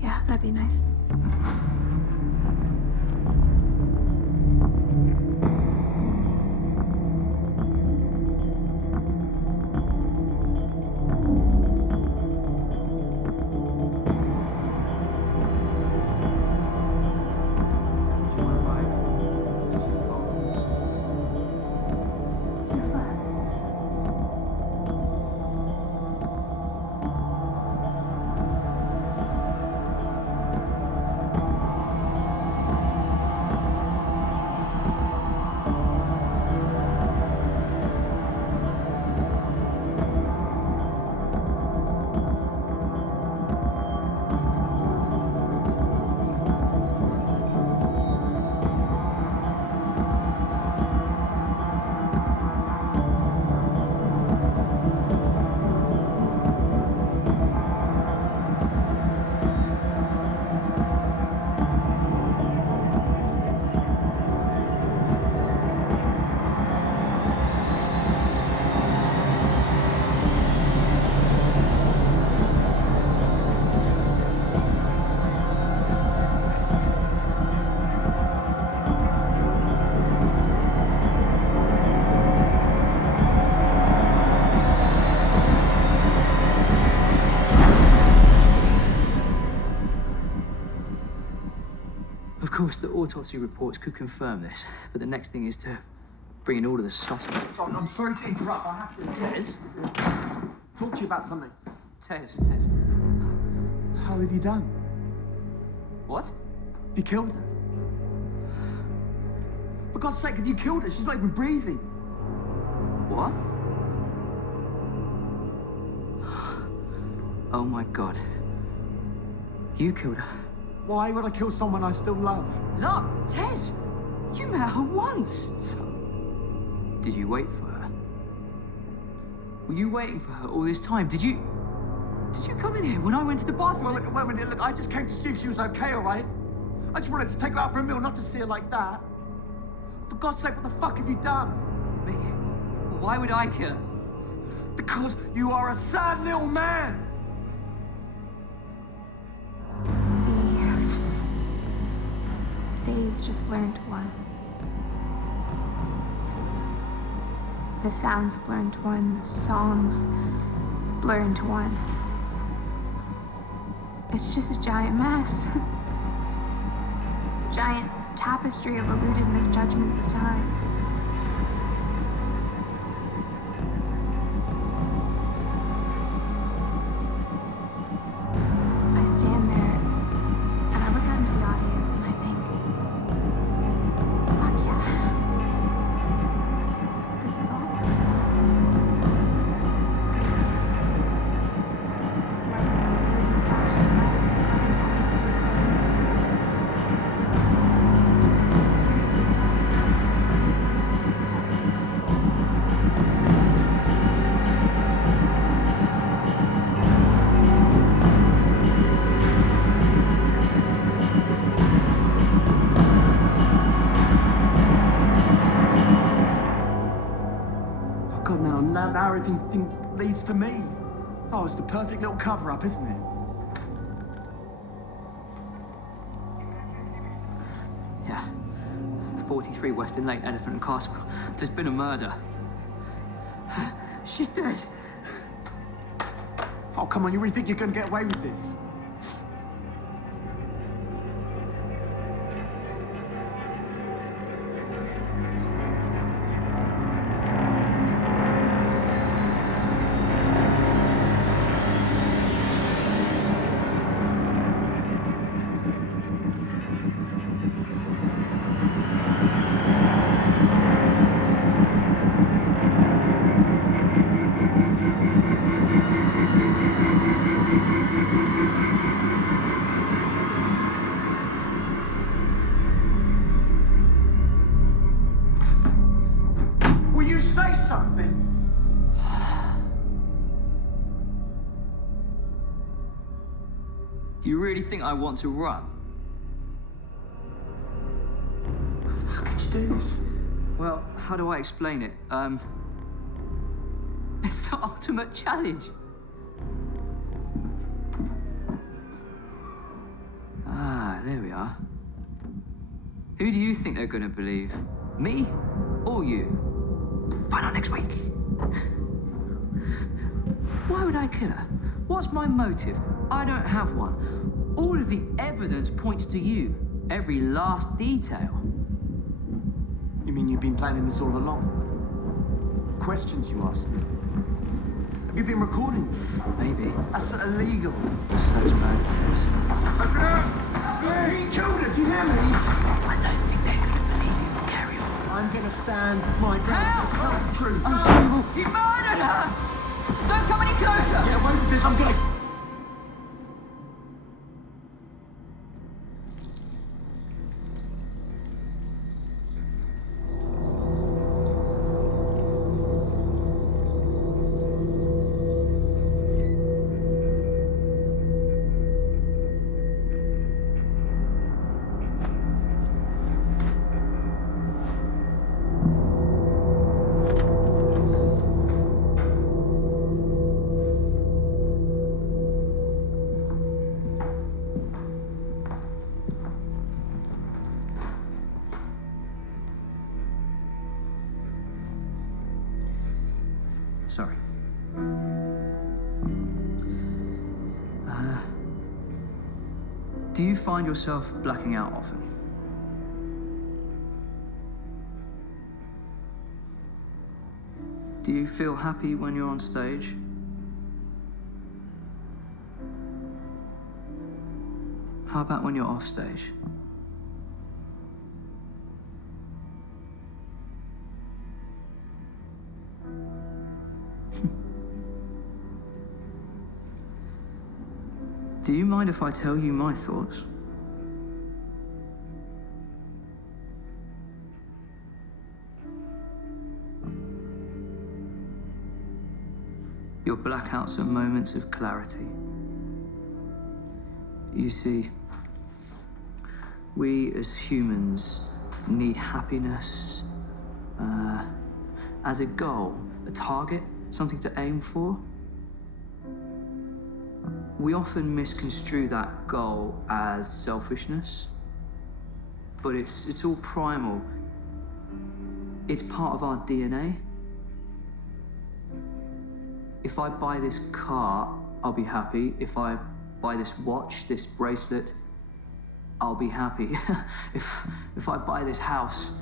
Yeah, that'd be nice. It's your flat. Of course, the autopsy reports could confirm this, but the next thing is to bring in all of the suspects. Oh, I'm sorry to interrupt. I have to Tez? talk to you about something. Tez. What the hell have you done? What? Have you killed her? For God's sake, have you killed her? She's not even breathing. What? Oh my God. You killed her. Why would I kill someone I still love? Love? Tez! You met her once! So, Did you wait for her? Were you waiting for her all this time? Did you come in here when I went to the bathroom? wait a minute, look, I just came to see if she was okay, all right? I just wanted to take her out for a meal, not to see her like that. For God's sake, what the fuck have you done? Me? Why would I kill her? Because you are a sad little man! The days just blur into one. The sounds blur into one. The songs blur into one. It's just a giant mess. Giant tapestry of eluded misjudgments of time. I stand there and I look out into the audience and I think, fuck yeah. This is awesome. Murderers and flashing lights and cutting off. It's a series of deaths. A series of Oh, God, now everything leads to me. Oh, it's the perfect little cover-up, isn't it? Yeah. 43 Western Lane, Elephant and Castle. There's been a murder. She's dead. Oh, come on, you really think you're gonna get away with this? Do you really think I want to run? How could you do this? Well, how do I explain it? It's the ultimate challenge. Ah, there we are. Who do you think they're gonna believe? Me or you? Find out next week. Why would I kill her? What's my motive? I don't have one. All of the evidence points to you. Every last detail. You mean you've been planning this all along? Questions you asked me. Have you been recording this? Maybe. That's illegal. So's murder test. He killed her, do you hear me? I don't think they're gonna believe you. Carry on. I'm gonna stand my ground and tell the truth. Unbelievable. He murdered her! Don't come any closer! Get away with this, I'm gonna... Sorry. Do you find yourself blacking out often? Do you feel happy when you're on stage? How about when you're off stage? Do you mind if I tell you my thoughts? Your blackouts are moments of clarity. You see, we as humans need happiness as a goal, a target, something to aim for. We often misconstrue that goal as selfishness, but it's all primal. It's part of our DNA. If I buy this car, I'll be happy. If I buy this watch, this bracelet, I'll be happy. If I buy this house,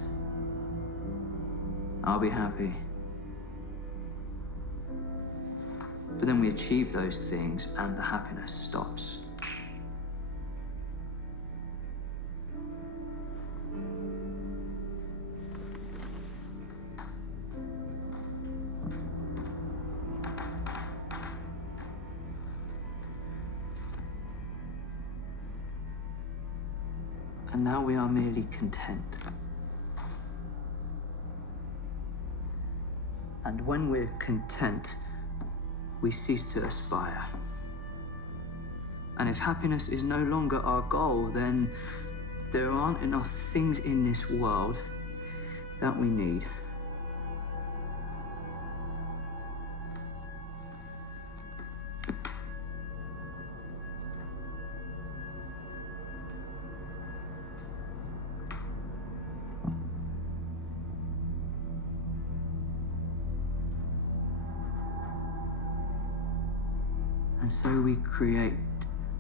I'll be happy. But then we achieve those things and the happiness stops. And now we are merely content. And when we're content, we cease to aspire. And if happiness is no longer our goal, then there aren't enough things in this world that we need. And so we create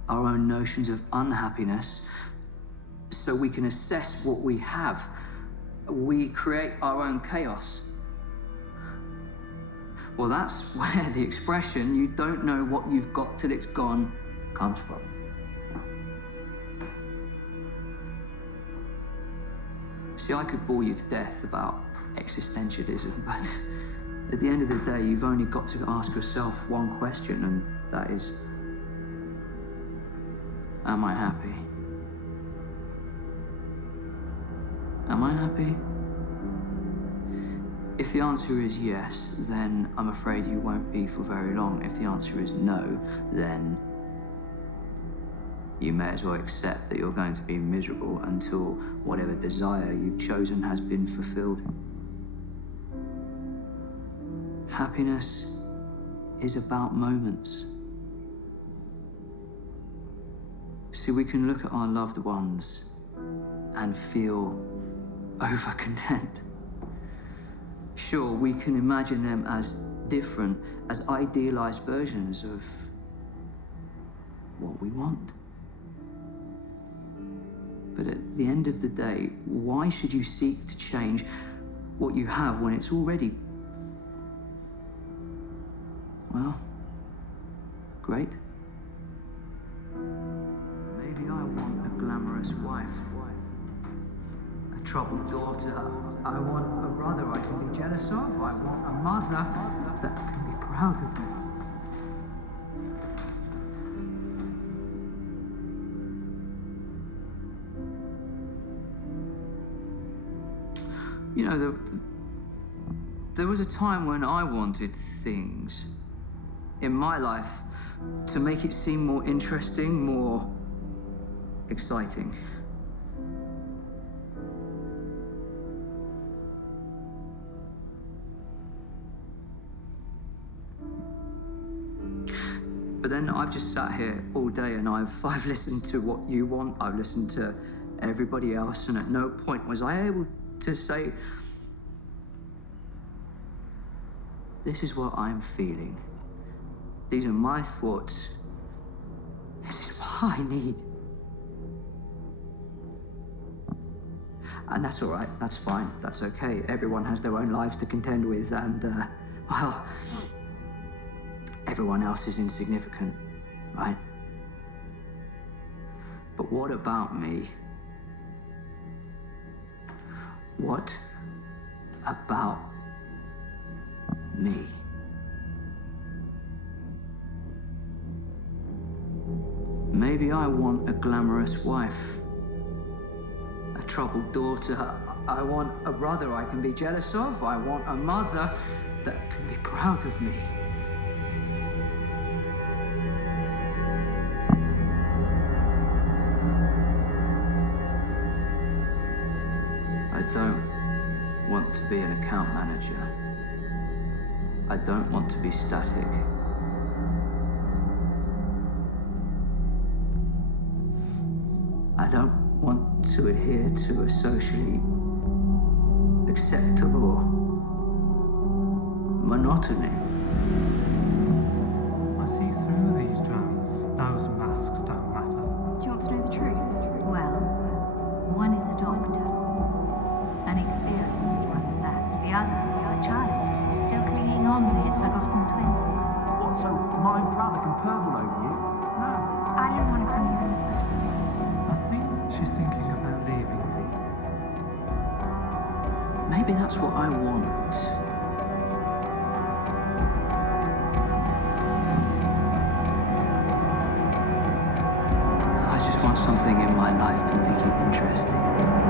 our own notions of unhappiness so we can assess what we have. We create our own chaos. Well, that's where the expression, "you don't know what you've got till it's gone," comes from. See, I could bore you to death about existentialism, but at the end of the day, you've only got to ask yourself one question, and that is, am I happy? Am I happy? If the answer is yes, then I'm afraid you won't be for very long. If the answer is no, then you may as well accept that you're going to be miserable until whatever desire you've chosen has been fulfilled. Happiness is about moments. See, we can look at our loved ones and feel over-content. Sure, we can imagine them as different, as idealized versions of what we want. But at the end of the day, why should you seek to change what you have when it's already, well, great? Maybe I want a glamorous wife, a troubled daughter. I want a brother I can be jealous of. I want a mother that can be proud of me. You know, there was a time when I wanted things in my life to make it seem more interesting, more exciting. But then I've just sat here all day and I've listened to what you want, I've listened to everybody else, and at no point was I able to say, this is what I'm feeling. These are my thoughts. This is what I need. And that's all right, that's fine, that's okay. Everyone has their own lives to contend with, and, well, everyone else is insignificant, right? But what about me? What about me? Maybe I want a glamorous wife, a troubled daughter. I want a brother I can be jealous of. I want a mother that can be proud of me. I don't want to be an account manager. I don't want to be static. I don't want to adhere to a socially acceptable monotony. I see through these drones. Those masks don't matter. Do you want to know the truth? Well, one is a doctor, an experienced one at that. The other, a child, still clinging on to his forgotten 20s. What, so mine brother can purple over you? No. I didn't want to come here in the first place. I think she's thinking about leaving me. Maybe that's what I want. I just want something in my life to make it interesting.